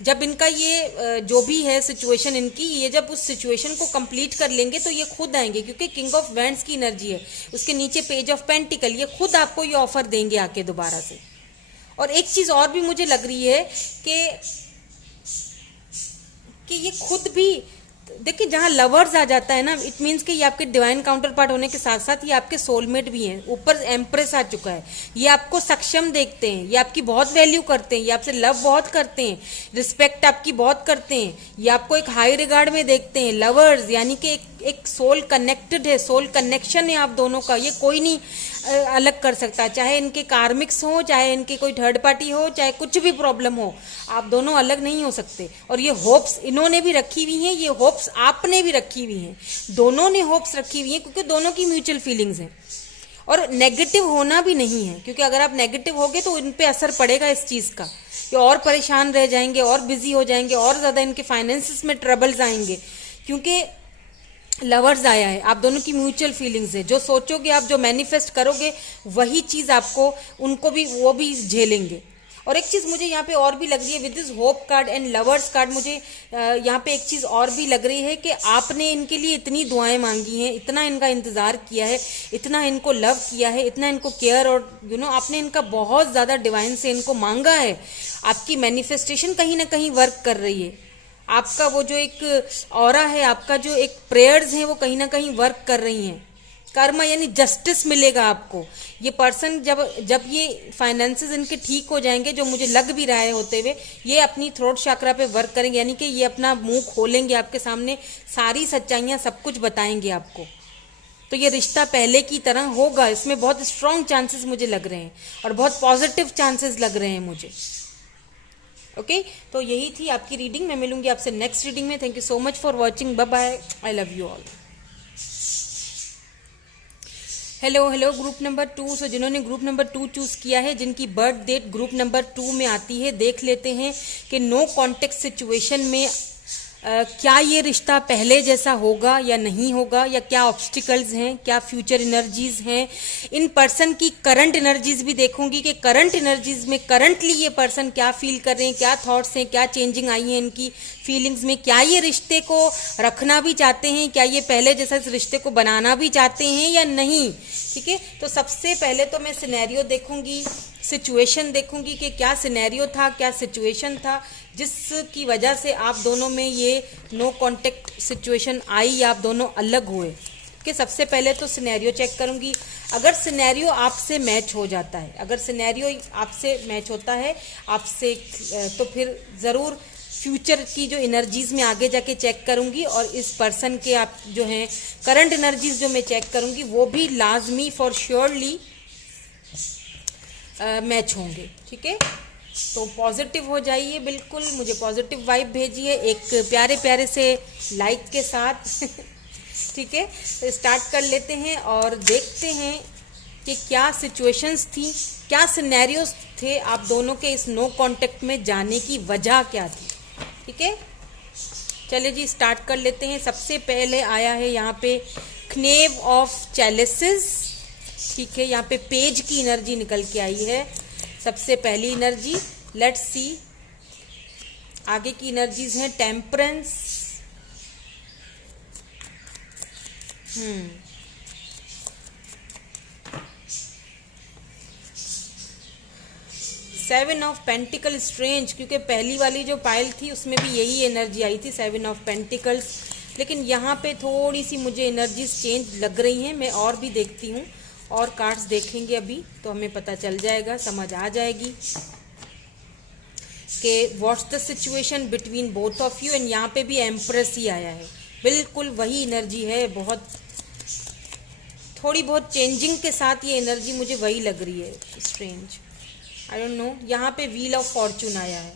जब इनका ये जो भी है सिचुएशन इनकी, ये जब उस सिचुएशन को कंप्लीट कर लेंगे तो ये खुद आएंगे, क्योंकि किंग ऑफ वैंड्स की एनर्जी है, उसके नीचे पेज ऑफ पेंटिकल, ये खुद आपको ये ऑफर देंगे आके दोबारा से। और एक चीज और भी मुझे लग रही है कि ये खुद भी देखिए, जहाँ लवर्स आ जाता है ना, इट मीन्स कि ये आपके डिवाइन काउंटर पार्ट होने के साथ साथ ये आपके सोलमेट भी हैं। ऊपर एम्प्रेस आ चुका है, ये आपको सक्षम देखते हैं, ये आपकी बहुत वैल्यू करते हैं, ये आपसे लव बहुत करते हैं, रिस्पेक्ट आपकी बहुत करते हैं, ये आपको एक हाई रिगार्ड में देखते हैं। लवर्स यानी कि एक सोल कनेक्टेड है, सोल कनेक्शन है आप दोनों का, ये कोई नहीं अलग कर सकता, चाहे इनके कार्मिक्स हो, चाहे इनके कोई थर्ड पार्टी हो, चाहे कुछ भी प्रॉब्लम हो, आप दोनों अलग नहीं हो सकते। और ये होप्स इन्होंने भी रखी हुई हैं, ये होप्स आपने भी रखी हुई हैं, दोनों ने होप्स रखी हुई हैं, क्योंकि दोनों की म्यूचुअल फीलिंग्स हैं। और नेगेटिव होना भी नहीं है, क्योंकि अगर आप नेगेटिव होगे तो इन पे असर पड़ेगा इस चीज़ का, ये और परेशान रह जाएंगे, और बिजी हो जाएंगे, और ज़्यादा इनके फाइनेंसिस में ट्रबल्स आएंगे, क्योंकि लवर्स आया है, आप दोनों की म्यूचुअल फीलिंग्स है। जो सोचोगे आप, जो मैनिफेस्ट करोगे, वही चीज़ आपको, उनको भी वो भी झेलेंगे। और एक चीज़ मुझे यहाँ पे और भी लग रही है, with this hope card and lovers card, मुझे यहाँ पे एक चीज़ और भी लग रही है कि आपने इनके लिए इतनी दुआएं मांगी हैं, इतना इनका इंतज़ार किया है, इतना इनको लव किया है, इतना इनको केयर, और आपने इनका बहुत ज़्यादा डिवाइन से इनको मांगा है। आपकी मैनिफेस्टेशन कहीं ना कहीं वर्क कर रही है, आपका वो जो एक ऑरा है, आपका जो एक प्रेयर्स हैं, वो कहीं ना कहीं वर्क कर रही हैं। कर्मा यानी जस्टिस मिलेगा आपको। ये पर्सन जब ये फाइनेंसेस इनके ठीक हो जाएंगे, जो मुझे लग भी रहा है होते हुए, ये अपनी थ्रोट चक्रा पे वर्क करेंगे, यानी कि ये अपना मुंह खोलेंगे आपके सामने, सारी सच्चाइयाँ सब कुछ बताएंगे आपको। तो ये रिश्ता पहले की तरह होगा, इसमें बहुत स्ट्रॉन्ग चांसेस मुझे लग रहे हैं, और बहुत पॉजिटिव चांसेस लग रहे हैं मुझे। ओके, तो यही थी आपकी रीडिंग। मैं मिलूंगी आपसे नेक्स्ट रीडिंग में। Thank you so much for watching, bye bye, I love you all. Hello group number 2। So जिन्होंने ग्रुप नंबर 2 चूज किया है, जिनकी बर्थ डेट ग्रुप नंबर 2 में आती है, देख लेते हैं कि नो कॉन्टेक्ट सिचुएशन में क्या ये रिश्ता पहले जैसा होगा या नहीं होगा, या क्या ऑब्स्टिकल्स हैं, क्या फ्यूचर एनर्जीज हैं। इन पर्सन की करंट एनर्जीज भी देखूंगी कि करंट एनर्जीज में करंटली ये पर्सन क्या फील कर रहे हैं, क्या थॉट्स हैं, क्या चेंजिंग आई है इनकी फीलिंग्स में, क्या ये रिश्ते को रखना भी चाहते हैं, क्या ये पहले जैसा इस रिश्ते को बनाना भी चाहते हैं या नहीं। ठीक है, तो सबसे पहले तो मैं सिनेरियो देखूंगी, सिचुएशन देखूंगी कि क्या सिनेरियो था, क्या सिचुएशन था जिसकी वजह से आप दोनों में ये नो कांटेक्ट सिचुएशन आई, या आप दोनों अलग हुए। कि सबसे पहले तो सिनेरियो चेक करूंगी। अगर सिनेरियो आपसे मैच हो जाता है, अगर सिनेरियो आपसे मैच होता है आपसे, तो फिर ज़रूर फ्यूचर की जो एनर्जीज में आगे जाके चेक करूंगी, और इस पर्सन के आप जो हैं करंट एनर्जीज जो मैं चेक करूंगी, वो भी लाजमी फॉर श्योरली मैच होंगे। ठीक है, तो पॉजिटिव हो जाइए, बिल्कुल मुझे पॉजिटिव वाइब भेजिए एक प्यारे प्यारे से लाइक के साथ। ठीक है, तो स्टार्ट कर लेते हैं और देखते हैं कि क्या सिचुएशंस थी, क्या सिनेरियोस थे आप दोनों के इस नो कांटेक्ट में जाने की वजह क्या थी। ठीक है, चलिए जी स्टार्ट कर लेते हैं। सबसे पहले आया है यहाँ पे क्नेव ऑफ चैलिसेस। ठीक है, यहाँ पे पेज की एनर्जी निकल के आई है, सबसे पहली एनर्जी। लेट्स सी आगे की एनर्जीज हैं temperance, seven of pentacle strange, क्योंकि पहली वाली जो पाइल थी उसमें भी यही एनर्जी आई थी, सेवन ऑफ पेंटिकल्स। लेकिन यहाँ पे थोड़ी सी मुझे एनर्जीज चेंज लग रही हैं, मैं और भी देखती हूँ, और कार्ड्स देखेंगे अभी तो हमें पता चल जाएगा, समझ आ जाएगी कि what's the situation between both of you. And यहाँ पे भी एम्प्रेस ही आया है, बिल्कुल वही एनर्जी है, बहुत थोड़ी बहुत चेंजिंग के साथ ये एनर्जी मुझे वही लग रही है, स्ट्रेंज, आई डोंट नो। यहाँ पे व्हील ऑफ फॉर्चून आया है,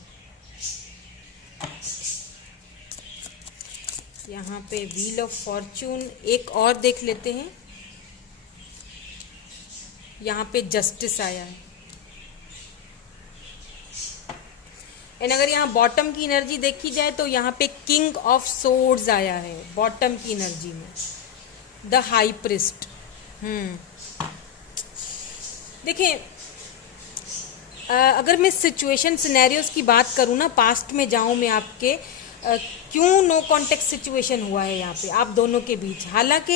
यहाँ पे व्हील ऑफ फॉर्चून। एक और देख लेते हैं, यहाँ पे जस्टिस आया है। एंड अगर यहाँ बॉटम की एनर्जी देखी जाए तो यहाँ पे किंग ऑफ सोर्ड्स आया है बॉटम की एनर्जी में, द हाई प्रिस्ट। देखिए अगर मैं सिचुएशन सिनेरियोज की बात करूँ ना, पास्ट में जाऊँ मैं आपके, क्यों नो कॉन्टेक्ट सिचुएशन हुआ है यहाँ पे आप दोनों के बीच। हालांकि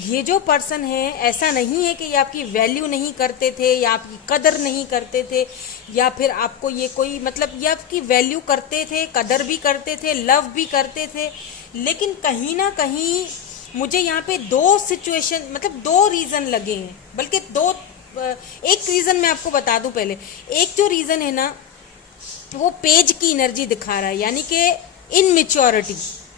ये जो पर्सन है, ऐसा नहीं है कि ये आपकी वैल्यू नहीं करते थे या आपकी कदर नहीं करते थे, या फिर आपको ये कोई मतलब, ये आपकी वैल्यू करते थे, कदर भी करते थे, लव भी करते थे, लेकिन कहीं ना कहीं मुझे यहाँ पे दो सिचुएशन मतलब दो रीज़न लगे हैं, बल्कि दो, एक रीज़न मैं आपको बता दूं पहले। एक जो रीज़न है ना, वो पेज की एनर्जी दिखा रहा है, यानी कि इनमेच्योरिटी।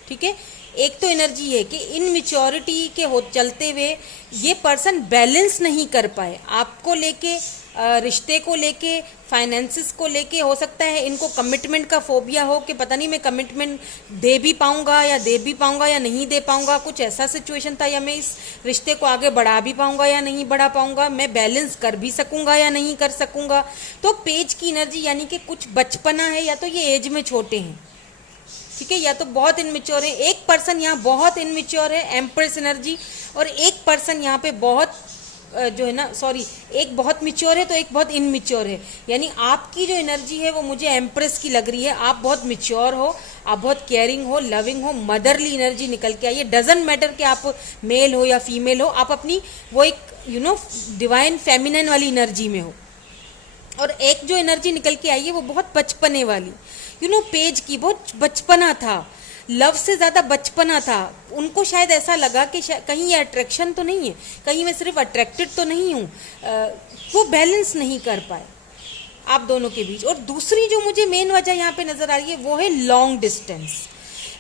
ठीक है, एक तो एनर्जी है कि इनमेच्योरिटी के हो चलते हुए ये पर्सन बैलेंस नहीं कर पाए, आपको लेके, रिश्ते को लेके, फाइनेंसिस को लेके। हो सकता है इनको कमिटमेंट का फोबिया हो कि पता नहीं मैं कमिटमेंट दे भी पाऊंगा या नहीं दे पाऊंगा, कुछ ऐसा सिचुएशन था, या मैं इस रिश्ते को आगे बढ़ा भी पाऊंगा या नहीं बढ़ा पाऊंगा, मैं बैलेंस कर भी सकूंगा या नहीं कर सकूंगा। तो पेज की एनर्जी यानी कि कुछ बचपना है, या तो ये एज में छोटे हैं, ठीक है, या तो बहुत इनमेच्योर है। एक पर्सन यहाँ बहुत इनमेच्योर है, एम्प्रेस एनर्जी, और एक पर्सन यहाँ पे बहुत जो है ना, सॉरी, एक बहुत मिच्योर है तो एक बहुत इनमिच्योर है। यानी आपकी जो एनर्जी है वो मुझे एम्प्रेस की लग रही है। आप बहुत मिच्योर हो, आप बहुत केयरिंग हो, लविंग हो, मदरली एनर्जी निकल के आई है। डजंट मैटर कि आप मेल हो या फीमेल हो, आप अपनी वो एक डिवाइन फेमिनिन वाली एनर्जी में हो। और एक जो एनर्जी निकल के आई है वो बहुत बचपने वाली, पेज की, बहुत बचपना था, लव से ज़्यादा बचपना था। उनको शायद ऐसा लगा कि कहीं ये अट्रैक्शन तो नहीं है, कहीं मैं सिर्फ अट्रैक्टेड तो नहीं हूँ, वो बैलेंस नहीं कर पाए आप दोनों के बीच। और दूसरी जो मुझे मेन वजह यहाँ पे नज़र आ रही है वो है लॉन्ग डिस्टेंस।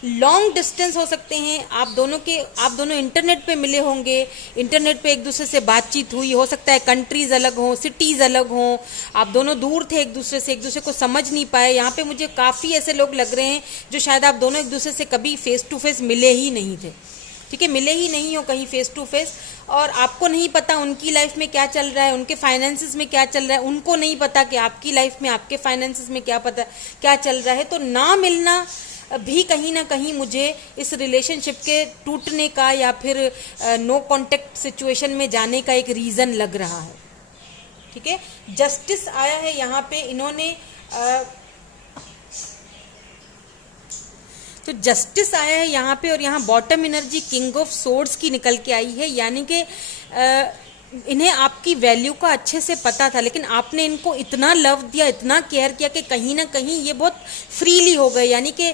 लॉन्ग डिस्टेंस हो सकते हैं, आप दोनों इंटरनेट पे मिले होंगे, इंटरनेट पे एक दूसरे से बातचीत हुई, हो सकता है कंट्रीज अलग हों, सिटीज़ अलग हों, आप दोनों दूर थे एक दूसरे से, एक दूसरे को समझ नहीं पाए। यहाँ पे मुझे काफ़ी ऐसे लोग लग रहे हैं जो शायद आप दोनों एक दूसरे से कभी फेस टू फेस मिले ही नहीं थे, ठीक है, मिले ही नहीं हो कहीं फेस टू फेस, और आपको नहीं पता उनकी लाइफ में क्या चल रहा है, उनके फाइनेंसिस में क्या चल रहा है, उनको नहीं पता कि आपकी लाइफ में आपके फाइनेंसिस में क्या चल रहा है। तो ना मिलना भी कहीं ना कहीं मुझे इस रिलेशनशिप के टूटने का या फिर नो कांटेक्ट सिचुएशन में जाने का एक रीज़न लग रहा है। ठीक है, जस्टिस आया है यहाँ पे, इन्होंने तो जस्टिस आया है यहाँ पे, और यहाँ bottom energy king of swords की निकल के आई है, यानी कि इन्हें आपकी वैल्यू का अच्छे से पता था, लेकिन आपने इनको इतना लव दिया, इतना केयर किया कि कहीं ना कहीं ये बहुत फ्रीली हो गए, यानी कि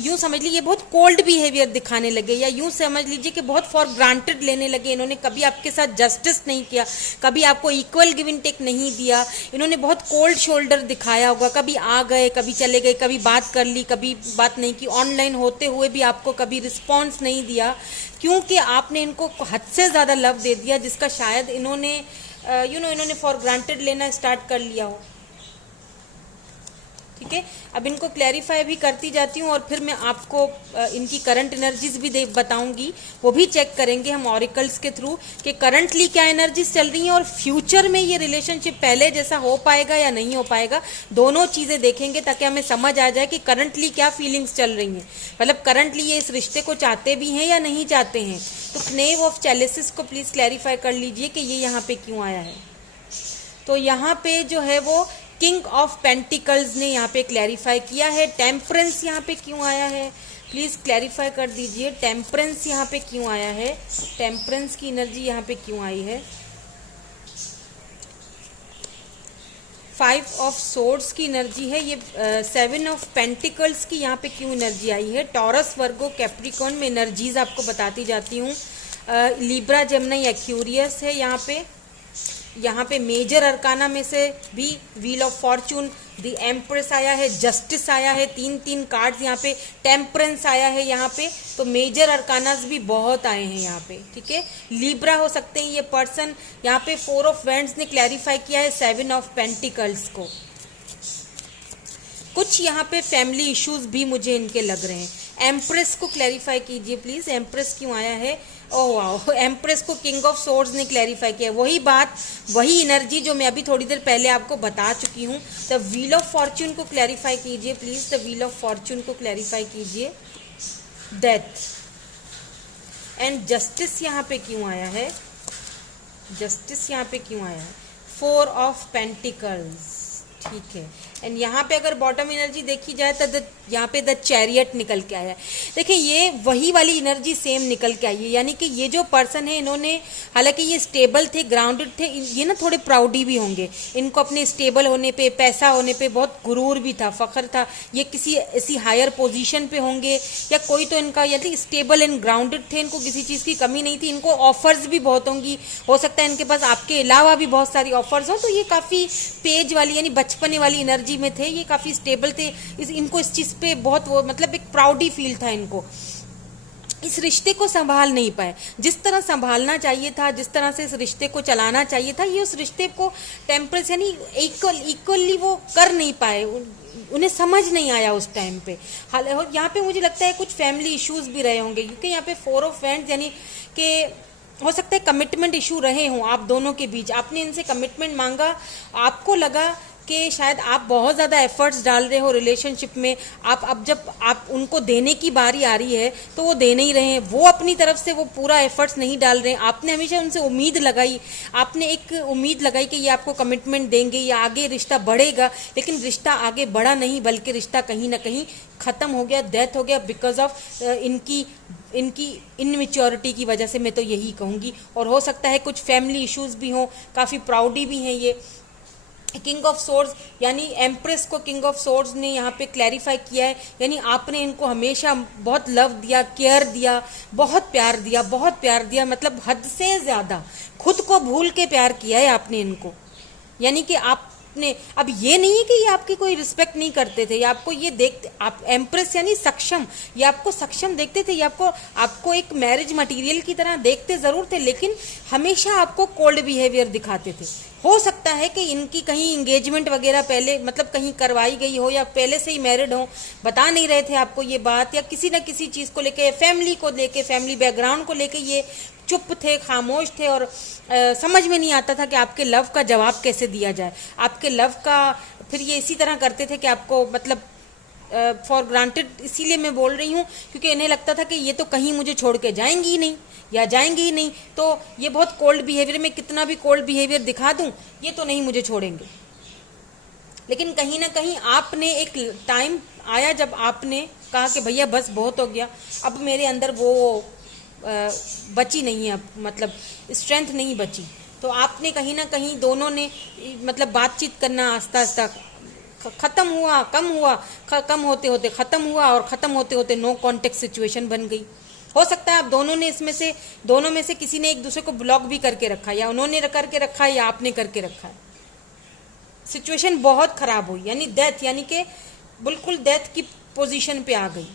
यूँ समझ लीजिए बहुत कोल्ड बिहेवियर दिखाने लगे, या यूँ समझ लीजिए कि बहुत फॉर ग्रांटेड लेने लगे। इन्होंने कभी आपके साथ जस्टिस नहीं किया, कभी आपको इक्वल गिव एंड टेक नहीं दिया, इन्होंने बहुत कोल्ड शोल्डर दिखाया होगा, कभी आ गए, कभी चले गए, कभी बात कर ली, कभी बात नहीं की, ऑनलाइन होते हुए भी आपको कभी रिस्पॉन्स नहीं दिया, क्योंकि आपने इनको हद से ज़्यादा लव दे दिया, जिसका शायद इन्होंने इन्होंने फॉर ग्रांटेड लेना स्टार्ट कर लिया हो। ठीक है, अब इनको क्लैरिफाई भी करती जाती हूँ, और फिर मैं आपको इनकी करंट एनर्जीज भी बताऊंगी, वो भी चेक करेंगे हम ऑरिकल्स के थ्रू कि करंटली क्या एनर्जीज चल रही हैं, और फ्यूचर में ये रिलेशनशिप पहले जैसा हो पाएगा या नहीं हो पाएगा, दोनों चीज़ें देखेंगे ताकि हमें समझ आ जाए कि करंटली क्या फीलिंग्स चल रही हैं, मतलब करंटली ये इस रिश्ते को चाहते भी हैं या नहीं चाहते हैं। तो नेव ऑफ चैलिसिस को प्लीज़ क्लैरिफाई कर लीजिए कि ये यहाँ पे क्यों आया है। तो यहाँ पे जो है वो किंग ऑफ पेंटिकल्स ने यहाँ पे क्लैरिफाई किया है। टेम्परेंस यहाँ पे क्यों आया है, प्लीज़ क्लैरिफाई कर दीजिए। टेम्परेंस यहाँ पे क्यों आया है, टेम्परेंस की एनर्जी यहाँ पे क्यों आई है। 5 ऑफ सोर्ड्स की एनर्जी है ये। 7 ऑफ पेंटिकल्स की यहाँ पे क्यों एनर्जी आई है। टॉरस, वर्गो, कैप्रिकॉर्न में एनर्जीज आपको बताती जाती हूँ। लिब्रा, जेमिनी, एक्यूरियस है यहाँ पे मेजर अरकाना में से भी wheel of Fortune, the empress आया है, जस्टिस आया है, 3 कार्ड्स यहाँ पे, टेम्परेंस आया है यहाँ पे। तो मेजर अरकानास भी बहुत आए हैं यहाँ पे। ठीक है, लिब्रा हो सकते हैं ये पर्सन। यहाँ पे 4 ऑफ वैंड्स ने क्लैरिफाई किया है 7 ऑफ पेंटिकल्स को। कुछ यहाँ पे फैमिली इश्यूज भी मुझे इनके लग रहे हैं। एम्प्रेस को क्लैरिफाई कीजिए प्लीज, एम्प्रेस क्यों आया है। ओह वाओ, एम्प्रेस को किंग ऑफ सोर्ड्स ने क्लैरिफाई किया। वही बात, वही एनर्जी जो मैं अभी थोड़ी देर पहले आपको बता चुकी हूँ। द व्हील ऑफ फॉर्च्यून को क्लैरिफाई कीजिए please, the wheel of Fortune को क्लैरिफाई कीजिए। डेथ एंड जस्टिस यहाँ पे क्यों आया है, जस्टिस यहाँ पे क्यों आया है। 4 ऑफ पेंटिकल्स। ठीक है। एंड यहाँ पे अगर बॉटम एनर्जी देखी जाए तो यहाँ पे द चैरियट निकल के आया है। देखिए ये वही वाली एनर्जी सेम निकल के आई है, यानी कि ये जो पर्सन है इन्होंने, हालांकि ये स्टेबल थे, ग्राउंडेड थे, ये ना थोड़े प्राउडी भी होंगे, इनको अपने स्टेबल होने पे, पैसा होने पे बहुत गुरूर भी था, फख्र था, ये किसी ऐसी हायर पोजीशन पे होंगे या कोई तो इनका, यानी स्टेबल एंड ग्राउंडेड थे, इनको किसी चीज़ की कमी नहीं थी, इनको ऑफर्स भी बहुत होंगी, हो सकता है इनके पास आपके अलावा भी बहुत सारी ऑफर्स हो, तो ये काफ़ी पेज वाली यानी बचपने वाली एनर्जी में थे, ये काफ़ी स्टेबल थे, इनको इस चीज़ पे बहुत वो मतलब एक प्राउडी फील था इनको। इस रिश्ते को संभाल नहीं पाए, जिस तरह संभालना चाहिए था, जिस तरह से इस रिश्ते को चलाना चाहिए था, ये उस रिश्ते को टेम्परेस यानी इक्वली वो कर नहीं पाए, उन्हें समझ नहीं आया उस टाइम पे। हाल यहाँ पे मुझे लगता है कुछ फैमिली इश्यूज भी रहे होंगे, क्योंकि यहाँ पे 4 ऑफ वैंड्स यानी कि हो सकता है कमिटमेंट इशू रहे हों आप दोनों के बीच, आपने इनसे कमिटमेंट मांगा, आपको लगा कि शायद आप बहुत ज़्यादा एफर्ट्स डाल रहे हो रिलेशनशिप में, आप अब जब आप उनको देने की बारी आ रही है तो वो दे नहीं रहे हैं, वो अपनी तरफ से वो पूरा एफर्ट्स नहीं डाल रहे हैं, आपने हमेशा उनसे उम्मीद लगाई, आपने एक उम्मीद लगाई कि ये आपको कमिटमेंट देंगे या आगे रिश्ता बढ़ेगा, लेकिन रिश्ता आगे बढ़ा नहीं, बल्कि रिश्ता कहीं ना कहीं ख़त्म हो गया, डेथ हो गया, बिकॉज ऑफ इनकी इनमेच्योरिटी की वजह से, मैं तो यही कहूँगी। और हो सकता है कुछ फैमिली इश्यूज भी हों, काफ़ी प्राउडी भी हैं ये। किंग ऑफ सोर्ड्स यानी एम्प्रेस को किंग ऑफ सोर्ड्स ने यहाँ पे क्लैरिफाई किया है, यानी आपने इनको हमेशा बहुत लव दिया, केयर दिया, बहुत प्यार दिया, मतलब हद से ज़्यादा खुद को भूल के प्यार किया है आपने इनको, यानी कि आपने, अब ये नहीं है कि ये आपकी कोई रिस्पेक्ट नहीं करते थे, ये आपको ये देखते, आप एम्प्रेस यानी सक्षम, ये आपको सक्षम देखते थे, ये आपको एक मैरिज मटेरियल की तरह देखते ज़रूर थे, लेकिन हमेशा आपको कोल्ड बिहेवियर दिखाते थे। हो सकता है कि इनकी कहीं इंगेजमेंट वगैरह पहले मतलब कहीं करवाई गई हो, या पहले से ही मैरिड हो, बता नहीं रहे थे आपको ये बात, या किसी न किसी चीज़ को लेके, फैमिली को लेके, फैमिली बैकग्राउंड को लेके ये चुप थे, खामोश थे, और समझ में नहीं आता था कि आपके लव का जवाब कैसे दिया जाए, आपके लव का। फिर ये इसी तरह करते थे कि आपको मतलब फॉर ग्रांटेड, इसीलिए मैं बोल रही हूँ क्योंकि इन्हें लगता था कि ये तो कहीं मुझे छोड़ के जाएंगी ही नहीं या जाएंगे ही नहीं, तो ये बहुत कोल्ड बिहेवियर, में कितना भी कोल्ड बिहेवियर दिखा दूं ये तो नहीं मुझे छोड़ेंगे। लेकिन कहीं ना कहीं आपने एक टाइम आया जब आपने कहा कि भैया बस बहुत हो गया, अब मेरे अंदर वो बची नहीं है, मतलब स्ट्रेंथ नहीं बची, तो आपने कहीं ना कहीं दोनों ने मतलब बातचीत करना आस्ता आस्ता ख़त्म हुआ, कम होते होते ख़त्म हुआ, और ख़त्म होते होते नो कॉन्टेक्ट सिचुएशन बन गई। हो सकता है आप दोनों ने दोनों में से किसी ने एक दूसरे को ब्लॉक भी करके रखा, या उन्होंने करके रखा है या आपने करके रखा है। सिचुएशन बहुत ख़राब हुई, यानी डेथ, यानी कि बिल्कुल डेथ की पोजीशन पे आ गई।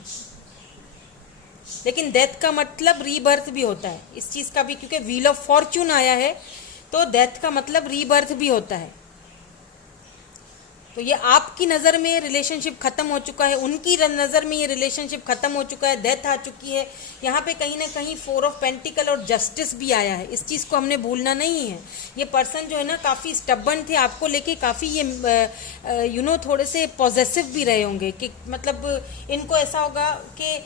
लेकिन डेथ का मतलब रीबर्थ भी होता है, इस चीज़ का भी, क्योंकि व्हील ऑफ फॉर्च्यून आया है तो डेथ का मतलब रीबर्थ भी होता है। तो ये आपकी नज़र में रिलेशनशिप ख़त्म हो चुका है, उनकी नज़र में ये रिलेशनशिप ख़त्म हो चुका है, डेथ आ चुकी है। यहाँ पे कहीं ना कहीं 4 ऑफ पेंटिकल और जस्टिस भी आया है, इस चीज़ को हमने भूलना नहीं है। ये पर्सन जो है ना काफ़ी स्टबर्न थे, आपको लेके काफ़ी ये थोड़े से पॉजेसिव भी रहे होंगे, कि मतलब इनको ऐसा होगा कि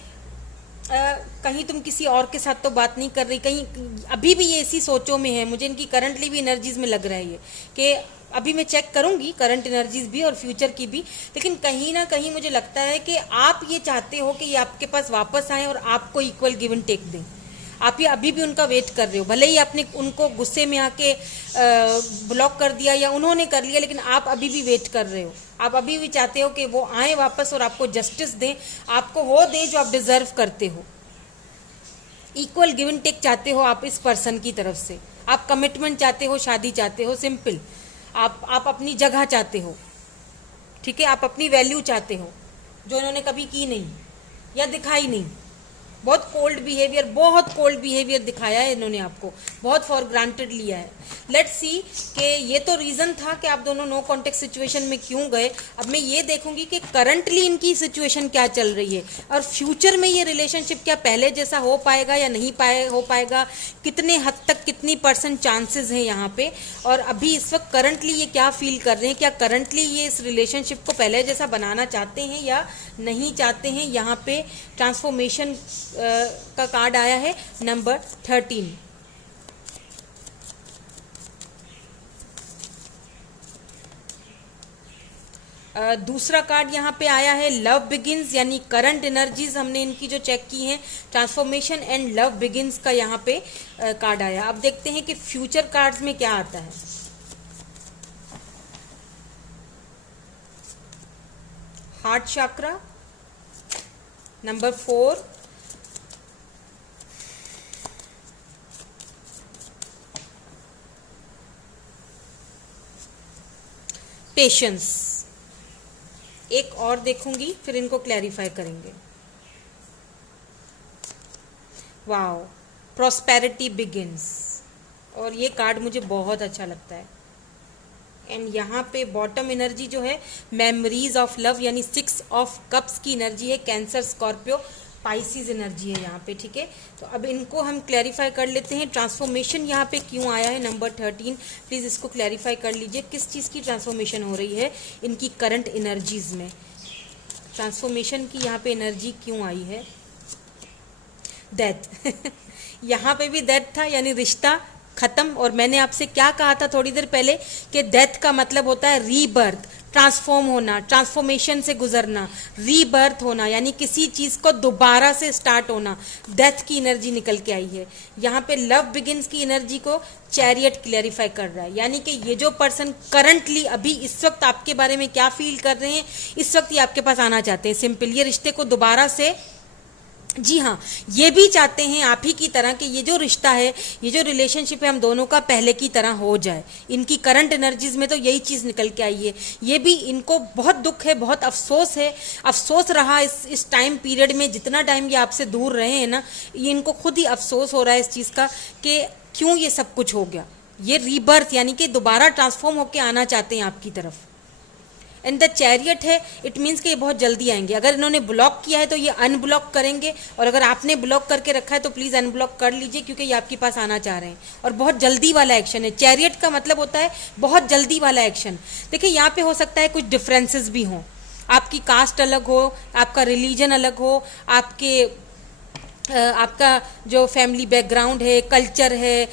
कहीं तुम किसी और के साथ तो बात नहीं कर रही, कहीं अभी भी ये इसी सोचों में है। मुझे इनकी करंटली भी एनर्जीज में लग रहा है ये कि अभी मैं चेक करूंगी करंट एनर्जीज भी और फ्यूचर की भी, लेकिन कहीं ना कहीं मुझे लगता है कि आप ये चाहते हो कि ये आपके पास वापस आए और आपको इक्वल गिव एंड टेक दें। आप ये अभी भी उनका वेट कर रहे हो, भले ही आपने उनको गुस्से में आके ब्लॉक कर दिया या उन्होंने कर लिया, लेकिन आप अभी भी वेट कर रहे हो। आप अभी भी चाहते हो कि वो आए वापस और आपको जस्टिस दें, आपको वो दें जो आप डिजर्व करते हो। इक्वल गिव एंड टेक चाहते हो आप इस पर्सन की तरफ से, आप कमिटमेंट चाहते हो, शादी चाहते हो, सिंपल। आप अपनी जगह चाहते हो, ठीक है, आप अपनी वैल्यू चाहते हो जो इन्होंने कभी की नहीं या दिखाई नहीं। बहुत कोल्ड बिहेवियर दिखाया है इन्होंने आपको, बहुत फॉर ग्रांटेड लिया है। लेट्स सी कि ये तो रीज़न था कि आप दोनों नो कॉन्टेक्ट सिचुएशन में क्यों गए। अब मैं ये देखूंगी कि करंटली इनकी सिचुएशन क्या चल रही है, और फ्यूचर में ये रिलेशनशिप क्या पहले जैसा हो पाएगा या नहीं हो पाएगा, कितने हद तक, कितनी % चांसेस हैं यहाँ पे, और अभी इस वक्त करंटली ये क्या फील कर रहे हैं, क्या करंटली ये इस रिलेशनशिप को पहले जैसा बनाना चाहते हैं या नहीं चाहते हैं। यहाँ पे ट्रांसफॉर्मेशन का कार्ड आया है नंबर 13। दूसरा कार्ड यहाँ पे आया है लव बिगिंस, यानी करंट एनर्जीज हमने इनकी जो चेक की हैं, ट्रांसफॉर्मेशन एंड लव बिगिंस का यहाँ पे कार्ड आया। अब देखते हैं कि फ्यूचर कार्ड्स में क्या आता है। हार्ट चक्रा, नंबर 4, पेशेंस। एक और देखूंगी फिर इनको क्लैरिफाई करेंगे। वाओ, प्रॉस्पेरिटी बिगिंस, और ये कार्ड मुझे बहुत अच्छा लगता है। एंड यहाँ पे बॉटम एनर्जी जो है मेमोरीज ऑफ लव, यानी 6 ऑफ कप्स की एनर्जी है, कैंसर, स्कॉर्पियो, पाइसिस एनर्जी है यहाँ पे, ठीक है। तो अब इनको हम क्लैरिफाई कर लेते हैं। ट्रांसफॉर्मेशन यहाँ पे क्यों आया है, नंबर 13, प्लीज़ इसको क्लैरिफाई कर लीजिए। किस चीज़ की ट्रांसफॉर्मेशन हो रही है इनकी करंट एनर्जीज में, ट्रांसफॉर्मेशन की यहाँ पे एनर्जी क्यों आई है। डेथ यहाँ पे भी डेथ था, यानी रिश्ता खत्म। और मैंने आपसे क्या कहा था थोड़ी देर पहले कि डेथ का मतलब होता है रीबर्थ, ट्रांसफॉर्म होना, ट्रांसफॉर्मेशन से गुजरना, रीबर्थ होना, यानी किसी चीज को दोबारा से स्टार्ट होना। डेथ की एनर्जी निकल के आई है यहाँ पे। लव बिगिंस की एनर्जी को चैरियट क्लैरिफाई कर रहा है, यानी कि ये जो पर्सन करंटली अभी इस वक्त आपके बारे में क्या फील कर रहे हैं, इस वक्त ये आपके पास आना चाहते हैं। सिंपल, ये रिश्ते को दोबारा से, जी हाँ, ये भी चाहते हैं आप ही की तरह कि ये जो रिश्ता है, ये जो रिलेशनशिप है, हम दोनों का पहले की तरह हो जाए। इनकी करंट एनर्जीज में तो यही चीज़ निकल के आई है। ये भी, इनको बहुत दुख है, बहुत अफसोस है, अफसोस रहा इस टाइम पीरियड में, जितना टाइम ये आपसे दूर रहे हैं ना, ये इनको खुद ही अफसोस हो रहा है इस चीज़ का कि क्यों ये सब कुछ हो गया। ये रीबर्थ, यानी कि दोबारा ट्रांसफॉर्म होकर आना चाहते हैं आपकी तरफ। एंड द चैरियट है, इट मीन्स कि ये बहुत जल्दी आएंगे। अगर इन्होंने ब्लॉक किया है तो ये अनब्लॉक करेंगे, और अगर आपने ब्लॉक करके रखा है तो प्लीज़ अनब्लॉक कर लीजिए, क्योंकि ये आपके पास आना चाह रहे हैं। और बहुत जल्दी वाला एक्शन है। चैरियट का मतलब होता है बहुत जल्दी वाला एक्शन। देखिए, यहाँ पे हो सकता है कुछ डिफरेंसेस भी हों, आपकी कास्ट अलग हो, आपका रिलीजन अलग हो, आपका जो फैमिली बैकग्राउंड है, कल्चर है,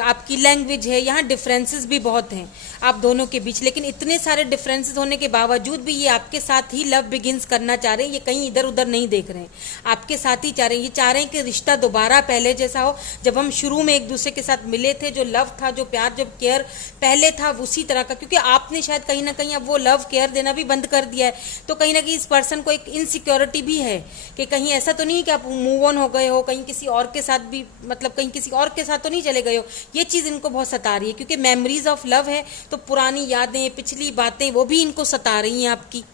आपकी लैंग्वेज है, यहाँ डिफरेंसेस भी बहुत हैं आप दोनों के बीच। लेकिन इतने सारे डिफरेंसेस होने के बावजूद भी ये आपके साथ ही लव बिगिंस करना चाह रहे हैं। ये कहीं इधर उधर नहीं देख रहे हैं, आपके साथ ही चाह रहे हैं। ये चाह रहे हैं कि रिश्ता दोबारा पहले जैसा हो, जब हम शुरू में एक दूसरे के साथ मिले थे। जो लव था, जो प्यार, जो केयर पहले था, उसी तरह का। क्योंकि आपने शायद कहीं ना कहीं अब वो लव केयर देना भी बंद कर दिया है, तो कहीं ना कहीं इस पर्सन को एक इनसिक्योरिटी भी है कि कहीं ऐसा तो नहीं कि आप मूव ऑन हो गए हो, कहीं किसी और के साथ भी, मतलब कहीं किसी और के साथ तो नहीं चले गए हो। ये चीज़ इनको बहुत सता रही है, क्योंकि मेमोरीज ऑफ लव है, तो पुरानी यादें, पिछली बातें, वो भी इनको सता रही हैं आपकी।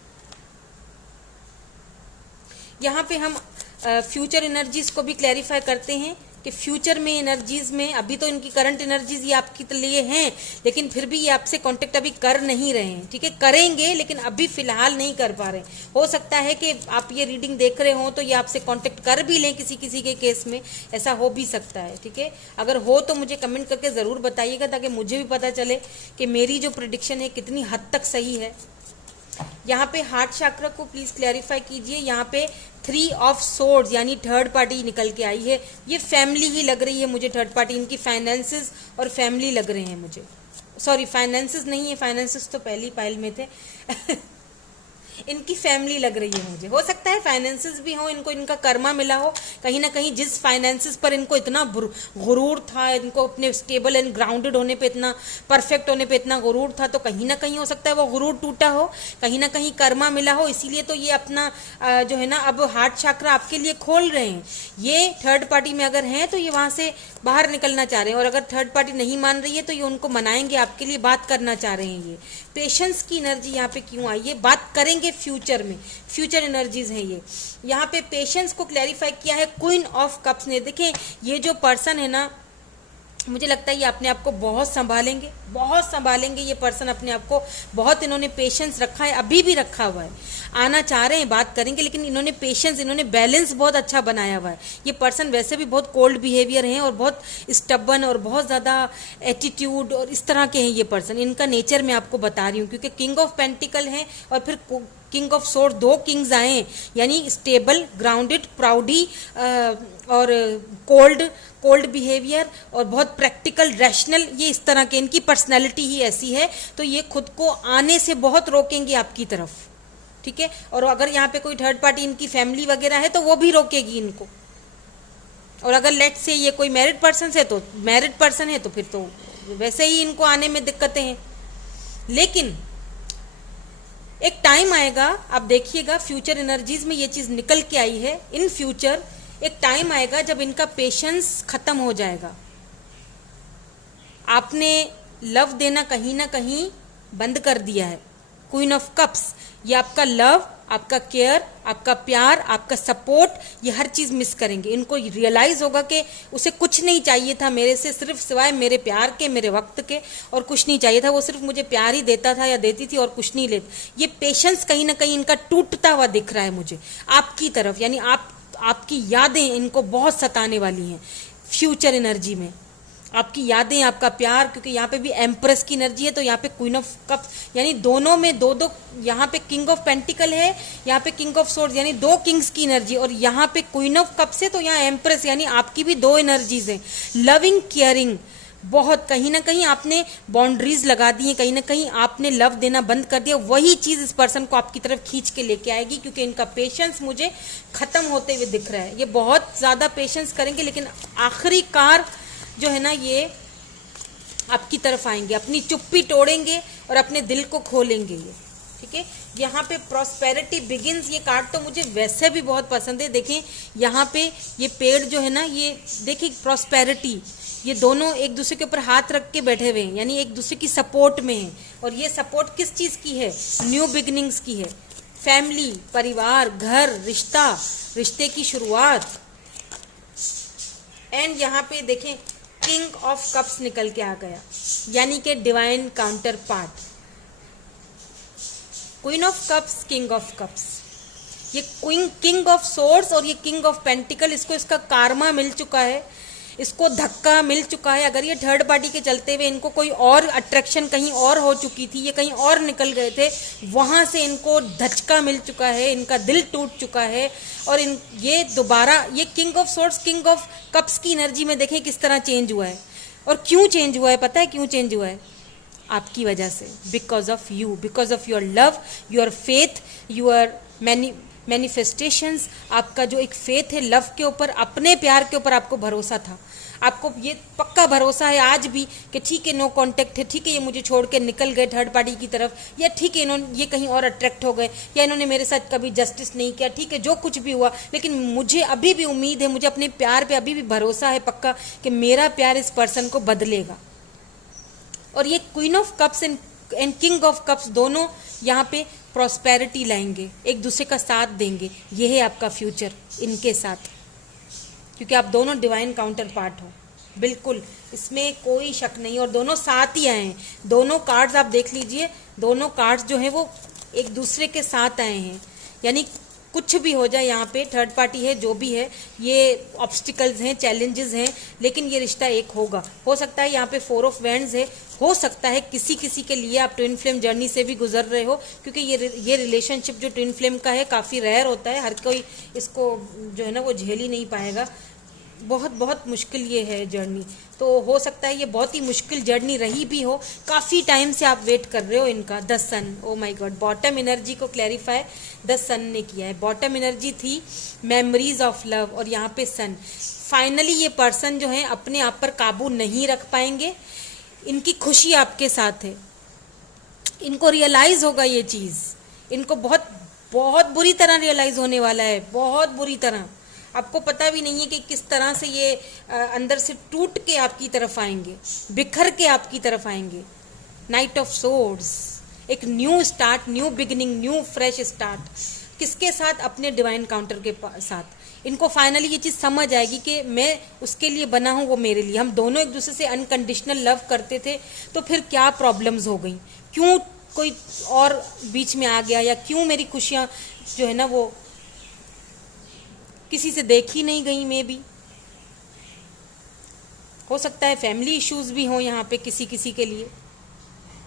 यहाँ पे हम फ्यूचर एनर्जीज को भी क्लैरिफाई करते हैं कि फ्यूचर में एनर्जीज में, अभी तो इनकी करंट एनर्जीज ये आपके लिए हैं, लेकिन फिर भी ये आपसे कांटेक्ट अभी कर नहीं रहे हैं, ठीक है। करेंगे लेकिन अभी फिलहाल नहीं कर पा रहे। हो सकता है कि आप ये रीडिंग देख रहे हो तो ये आपसे कांटेक्ट कर भी लें किसी किसी के केस में, ऐसा हो भी सकता है, ठीक है। अगर हो तो मुझे कमेंट करके ज़रूर बताइएगा, ताकि मुझे भी पता चले कि मेरी जो प्रेडिक्शन है कितनी हद तक सही है। यहाँ पे हार्ट चक्र को प्लीज क्लैरिफाई कीजिए। यहाँ पे 3 ऑफ सोर्ड्स, यानी थर्ड पार्टी निकल के आई है। ये फैमिली ही लग रही है मुझे, थर्ड पार्टी। इनकी फाइनेंसेस और फैमिली लग रहे हैं मुझे। सॉरी, फाइनेंसेस नहीं है, फाइनेंसेस तो पहली पाइल में थे इनकी फैमिली लग रही है मुझे। हो सकता है फाइनेंसेस भी हो, इनको इनका कर्मा मिला हो कहीं ना कहीं। जिस फाइनेंसेस पर इनको इतना गुरूर था, इनको अपने स्टेबल एंड ग्राउंडेड होने पे इतना, परफेक्ट होने पे इतना गुरूर था, तो कहीं ना कहीं हो सकता है वो गुरूर टूटा हो, कहीं ना कहीं कर्मा मिला हो। इसीलिए तो ये अपना जो है ना, अब हार्ट चक्र आपके लिए खोल रहे हैं। ये थर्ड पार्टी में अगर हैं तो ये वहाँ से बाहर निकलना चाह रहे हैं, और अगर थर्ड पार्टी नहीं मान रही है तो ये उनको मनाएंगे, आपके लिए बात करना चाह रहे हैं। ये पेशेंस की एनर्जी यहाँ पे क्यों आई है, बात करेंगे फ्यूचर में, फ्यूचर एनर्जीज हैं ये। यहाँ पे पेशेंस को क्लैरिफाई किया है क्वीन ऑफ कप्स ने। देखें, ये जो पर्सन है ना, मुझे लगता है ये अपने आप को बहुत संभालेंगे, बहुत संभालेंगे ये पर्सन अपने आप को। बहुत इन्होंने पेशेंस रखा है, अभी भी रखा हुआ है। आना चाह रहे हैं, बात करेंगे, लेकिन इन्होंने पेशेंस, इन्होंने बैलेंस बहुत अच्छा बनाया हुआ है। ये पर्सन वैसे भी बहुत कोल्ड बिहेवियर हैं, और बहुत स्टबन, और बहुत ज़्यादा एटीट्यूड और इस तरह के हैं ये पर्सन। इनका नेचर मैं आपको बता रही हूँ, क्योंकि किंग ऑफ पेंटिकल हैं और फिर किंग ऑफ सोर्ड, 2 किंग्स आए हैं, यानी स्टेबल, ग्राउंडेड, प्राउडी और कोल्ड बिहेवियर और बहुत प्रैक्टिकल, रैशनल, ये इस तरह के इनकी पर्सनैलिटी ही ऐसी है। तो ये खुद को आने से बहुत रोकेंगे आपकी तरफ, ठीक है। और अगर यहाँ पे कोई थर्ड पार्टी इनकी फैमिली वगैरह है तो वो भी रोकेगी इनको। और अगर लेट से ये कोई मैरिड पर्सन है तो फिर तो वैसे ही इनको आने में दिक्कतें हैं। लेकिन एक टाइम आएगा, आप देखिएगा फ्यूचर एनर्जीज में ये चीज निकल के आई है। इन फ्यूचर एक टाइम आएगा जब इनका पेशेंस खत्म हो जाएगा। आपने लव देना कहीं ना कहीं बंद कर दिया है। क्वीन ऑफ कप्स, ये आपका लव, आपका केयर, आपका प्यार, आपका सपोर्ट, ये हर चीज मिस करेंगे। इनको रियलाइज होगा कि उसे कुछ नहीं चाहिए था मेरे से, सिर्फ सिवाय मेरे प्यार के, मेरे वक्त के, और कुछ नहीं चाहिए था। वो सिर्फ मुझे प्यार ही देता था या देती थी और कुछ नहीं लेता। ये पेशेंस कहीं ना कहीं इनका टूटता हुआ दिख रहा है मुझे आपकी तरफ, यानी आपकी यादें इनको बहुत सताने वाली हैं फ्यूचर एनर्जी में। आपकी यादें, आपका प्यार, क्योंकि यहाँ पे भी एम्प्रेस की एनर्जी है, तो यहाँ पे क्वीन ऑफ कप्स, यानी दोनों में दो, यहाँ पे किंग ऑफ पेंटिकल है, यहाँ पे किंग ऑफ सोर्ड्स, यानी 2 किंग्स की एनर्जी, और यहाँ पे क्वीन ऑफ कप्स है तो यहाँ एम्प्रेस, यानी आपकी भी 2 एनर्जीज हैं। लविंग, केयरिंग, बहुत कहीं ना कहीं आपने बाउंड्रीज लगा दी है, कहीं ना कहीं आपने लव देना बंद कर दिया। वही चीज इस पर्सन को आपकी तरफ खींच के लेके आएगी, क्योंकि इनका पेशेंस मुझे खत्म होते हुए दिख रहा है। ये बहुत ज्यादा पेशेंस करेंगे, लेकिन आखिरी कार जो है ना, ये आपकी तरफ आएंगे, अपनी चुप्पी तोड़ेंगे और अपने दिल को खोलेंगे ये, ठीक है। यहाँ पे प्रॉस्पेरिटी बिगिंस, ये कार्ड तो मुझे वैसे भी बहुत पसंद है। देखें यहाँ पे ये पेड़ जो है ना, ये देखिए प्रॉस्पेरिटी, ये दोनों एक दूसरे के ऊपर हाथ रख के बैठे हुए हैं, यानी एक दूसरे की सपोर्ट में हैं। और ये सपोर्ट किस चीज़ की है? न्यू बिगिनिंग्स की है। फैमिली, परिवार, घर, रिश्ते की शुरुआत। एंड यहाँ पे देखें किंग ऑफ कप्स निकल के आ गया, यानी कि divine counter part. Queen of cups, king of cups, ये किंग ऑफ सोर्ड्स और ये किंग ऑफ पेंटिकल, इसको इसका कार्मा मिल चुका है, इसको धक्का मिल चुका है। अगर ये थर्ड पार्टी के चलते हुए इनको कोई और अट्रैक्शन कहीं और हो चुकी थी, ये कहीं और निकल गए थे, वहां से इनको धचका मिल चुका है, इनका दिल टूट चुका है। और ये दोबारा ये king of swords, king of cups की एनर्जी में देखें किस तरह चेंज हुआ है। और क्यों चेंज हुआ है? पता है क्यों चेंज हुआ है? आपकी वजह से, because of you, because of your love, your faith, your manifestations. आपका जो एक फेथ है लव के ऊपर, अपने प्यार के ऊपर आपको भरोसा था, आपको ये पक्का भरोसा है आज भी कि ठीक है नो कांटेक्ट है, ठीक है ये मुझे छोड़ के निकल गए थर्ड पार्टी की तरफ, या ठीक है इन्होंने ये कहीं और अट्रैक्ट हो गए, या इन्होंने मेरे साथ कभी जस्टिस नहीं किया, ठीक है जो कुछ भी हुआ, लेकिन मुझे अभी भी उम्मीद है, मुझे अपने प्यार पे अभी भी भरोसा है पक्का कि मेरा प्यार इस पर्सन को बदलेगा। और ये queen of cups and king of cups दोनों यहाँ पे प्रॉस्पेरिटी लाएंगे, एक दूसरे का साथ देंगे। ये है आपका फ्यूचर इनके साथ, क्योंकि आप दोनों डिवाइन काउंटर पार्ट हो, बिल्कुल इसमें कोई शक नहीं। और दोनों साथ ही आए हैं, दोनों कार्ड्स आप देख लीजिए, दोनों कार्ड्स जो हैं वो एक दूसरे के साथ आए हैं। यानी कुछ भी हो जाए यहाँ पे, थर्ड पार्टी है जो भी है, ये ऑब्स्टिकल्स हैं, चैलेंजेस हैं, लेकिन ये रिश्ता एक होगा। हो सकता है यहाँ पे 4 ऑफ वैंड्स है, हो सकता है किसी किसी के लिए आप ट्विन फ्लेम जर्नी से भी गुजर रहे हो, क्योंकि ये रिलेशनशिप जो ट्विन फ्लेम का है काफ़ी रेयर होता है, हर कोई इसको जो है ना वो झेल ही नहीं पाएगा। बहुत बहुत मुश्किल ये है जर्नी, तो हो सकता है ये बहुत ही मुश्किल जर्नी रही भी हो, काफ़ी टाइम से आप वेट कर रहे हो इनका। The sun, oh my God, bottom energy को क्लैरिफाई द सन ने किया है। बॉटम एनर्जी थी मेमोरीज ऑफ लव, और यहाँ पे सन। फाइनली ये पर्सन जो है अपने आप पर काबू नहीं रख पाएंगे, इनकी खुशी आपके साथ है, इनको रियलाइज होगा ये चीज़, इनको बहुत बहुत बुरी तरह रियलाइज होने वाला है, बहुत बुरी तरह। आपको पता भी नहीं है कि किस तरह से ये अंदर से टूट के आपकी तरफ आएंगे, बिखर के आपकी तरफ आएंगे। नाइट ऑफ सोर्ड्स, एक new start, new beginning, new fresh start. किसके साथ? अपने डिवाइन काउंटर के साथ। इनको फाइनली ये चीज़ समझ आएगी कि मैं उसके लिए बना हूँ, वो मेरे लिए। हम दोनों एक दूसरे से अनकंडीशनल लव करते थे, तो फिर क्या प्रॉब्लम्स हो गई, क्यों कोई और बीच में आ गया, या क्यों मेरी खुशियाँ जो है ना वो किसी से देखी नहीं गई। में भी हो सकता है फैमिली इश्यूज भी हों यहाँ पे किसी किसी के लिए।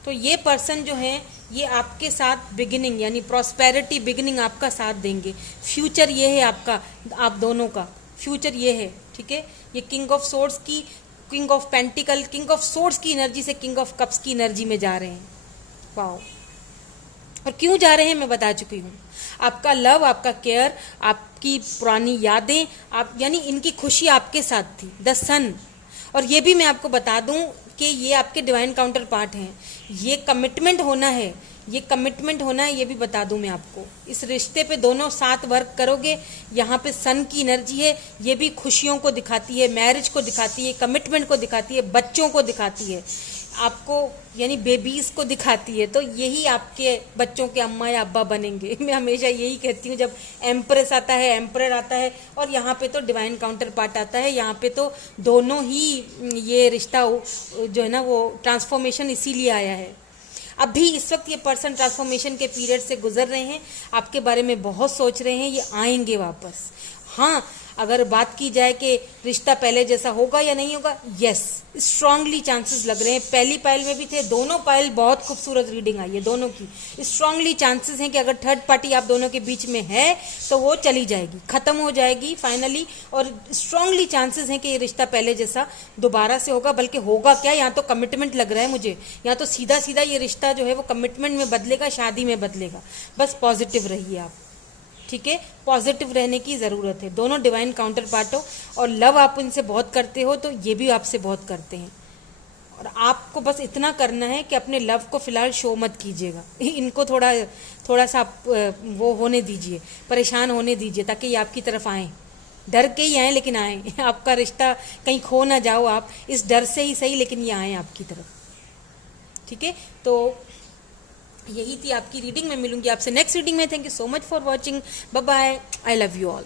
तो ये पर्सन जो है ये आपके साथ बिगिनिंग यानी प्रॉस्पेरिटी बिगिनिंग आपका साथ देंगे। फ्यूचर ये है आपका, आप दोनों का फ्यूचर ये है, ठीक है। ये किंग ऑफ सोर्ड्स की, king of pentacle, king of swords की एनर्जी से किंग ऑफ कप्स की एनर्जी में जा रहे हैं। वाओ। और क्यों जा रहे हैं मैं बता चुकी हूँ। आपका लव, आपका केयर, आपकी पुरानी यादें, आप यानी इनकी खुशी आपके साथ थी। द सन। और ये भी मैं आपको बता दूं कि ये आपके डिवाइन काउंटर पार्ट हैं। ये कमिटमेंट होना है, ये कमिटमेंट होना है, ये भी बता दूं मैं आपको। इस रिश्ते पे दोनों साथ वर्क करोगे। यहाँ पे सन की एनर्जी है, ये भी खुशियों को दिखाती है, मैरिज को दिखाती है, कमिटमेंट को दिखाती है, बच्चों को दिखाती है, आपको यानी बेबीज को दिखाती है। तो यही आपके बच्चों के अम्मा या अब्बा बनेंगे। मैं हमेशा यही कहती हूँ, जब एम्प्रेस आता है, एम्परर आता है, और यहाँ पे तो डिवाइन काउंटर पार्ट आता है, यहाँ पे तो दोनों ही ये रिश्ता जो है ना वो ट्रांसफॉर्मेशन इसीलिए आया है। अभी इस वक्त ये पर्सन ट्रांसफॉर्मेशन के पीरियड से गुजर रहे हैं, आपके बारे में बहुत सोच रहे हैं, ये आएंगे वापस। हाँ, अगर बात की जाए कि रिश्ता पहले जैसा होगा या नहीं होगा, यस, स्ट्रांगली चांसेस लग रहे हैं। पहली पायल में भी थे, दोनों पायल बहुत खूबसूरत रीडिंग आई है दोनों की। स्ट्रांगली चांसेस हैं कि अगर थर्ड पार्टी आप दोनों के बीच में है तो वो चली जाएगी, खत्म हो जाएगी फाइनली। और स्ट्रांगली चांसेस हैं कि ये रिश्ता पहले जैसा दोबारा से होगा। बल्कि होगा क्या, यहाँ तो कमिटमेंट लग रहा है मुझे, यहाँ तो सीधा सीधा ये रिश्ता जो है वो कमिटमेंट में बदलेगा, शादी में बदलेगा। बस पॉजिटिव रहिए आप, ठीक है। पॉजिटिव रहने की ज़रूरत है। दोनों डिवाइन काउंटर पार्ट हो, और लव आप उनसे बहुत करते हो तो ये भी आपसे बहुत करते हैं। और आपको बस इतना करना है कि अपने लव को फिलहाल शो मत कीजिएगा, इनको थोड़ा सा आप वो होने दीजिए, परेशान होने दीजिए, ताकि ये आपकी तरफ आएँ। डर के ही आएँ लेकिन आएँ। आपका रिश्ता कहीं खो ना जाओ आप, इस डर से ही सही, लेकिन ये आएँ आपकी तरफ, ठीक है। तो यही थी आपकी रीडिंग। मैं मिलूंगी आपसे नेक्स्ट रीडिंग में। Thank you so much for watching. Bye bye. I love you all.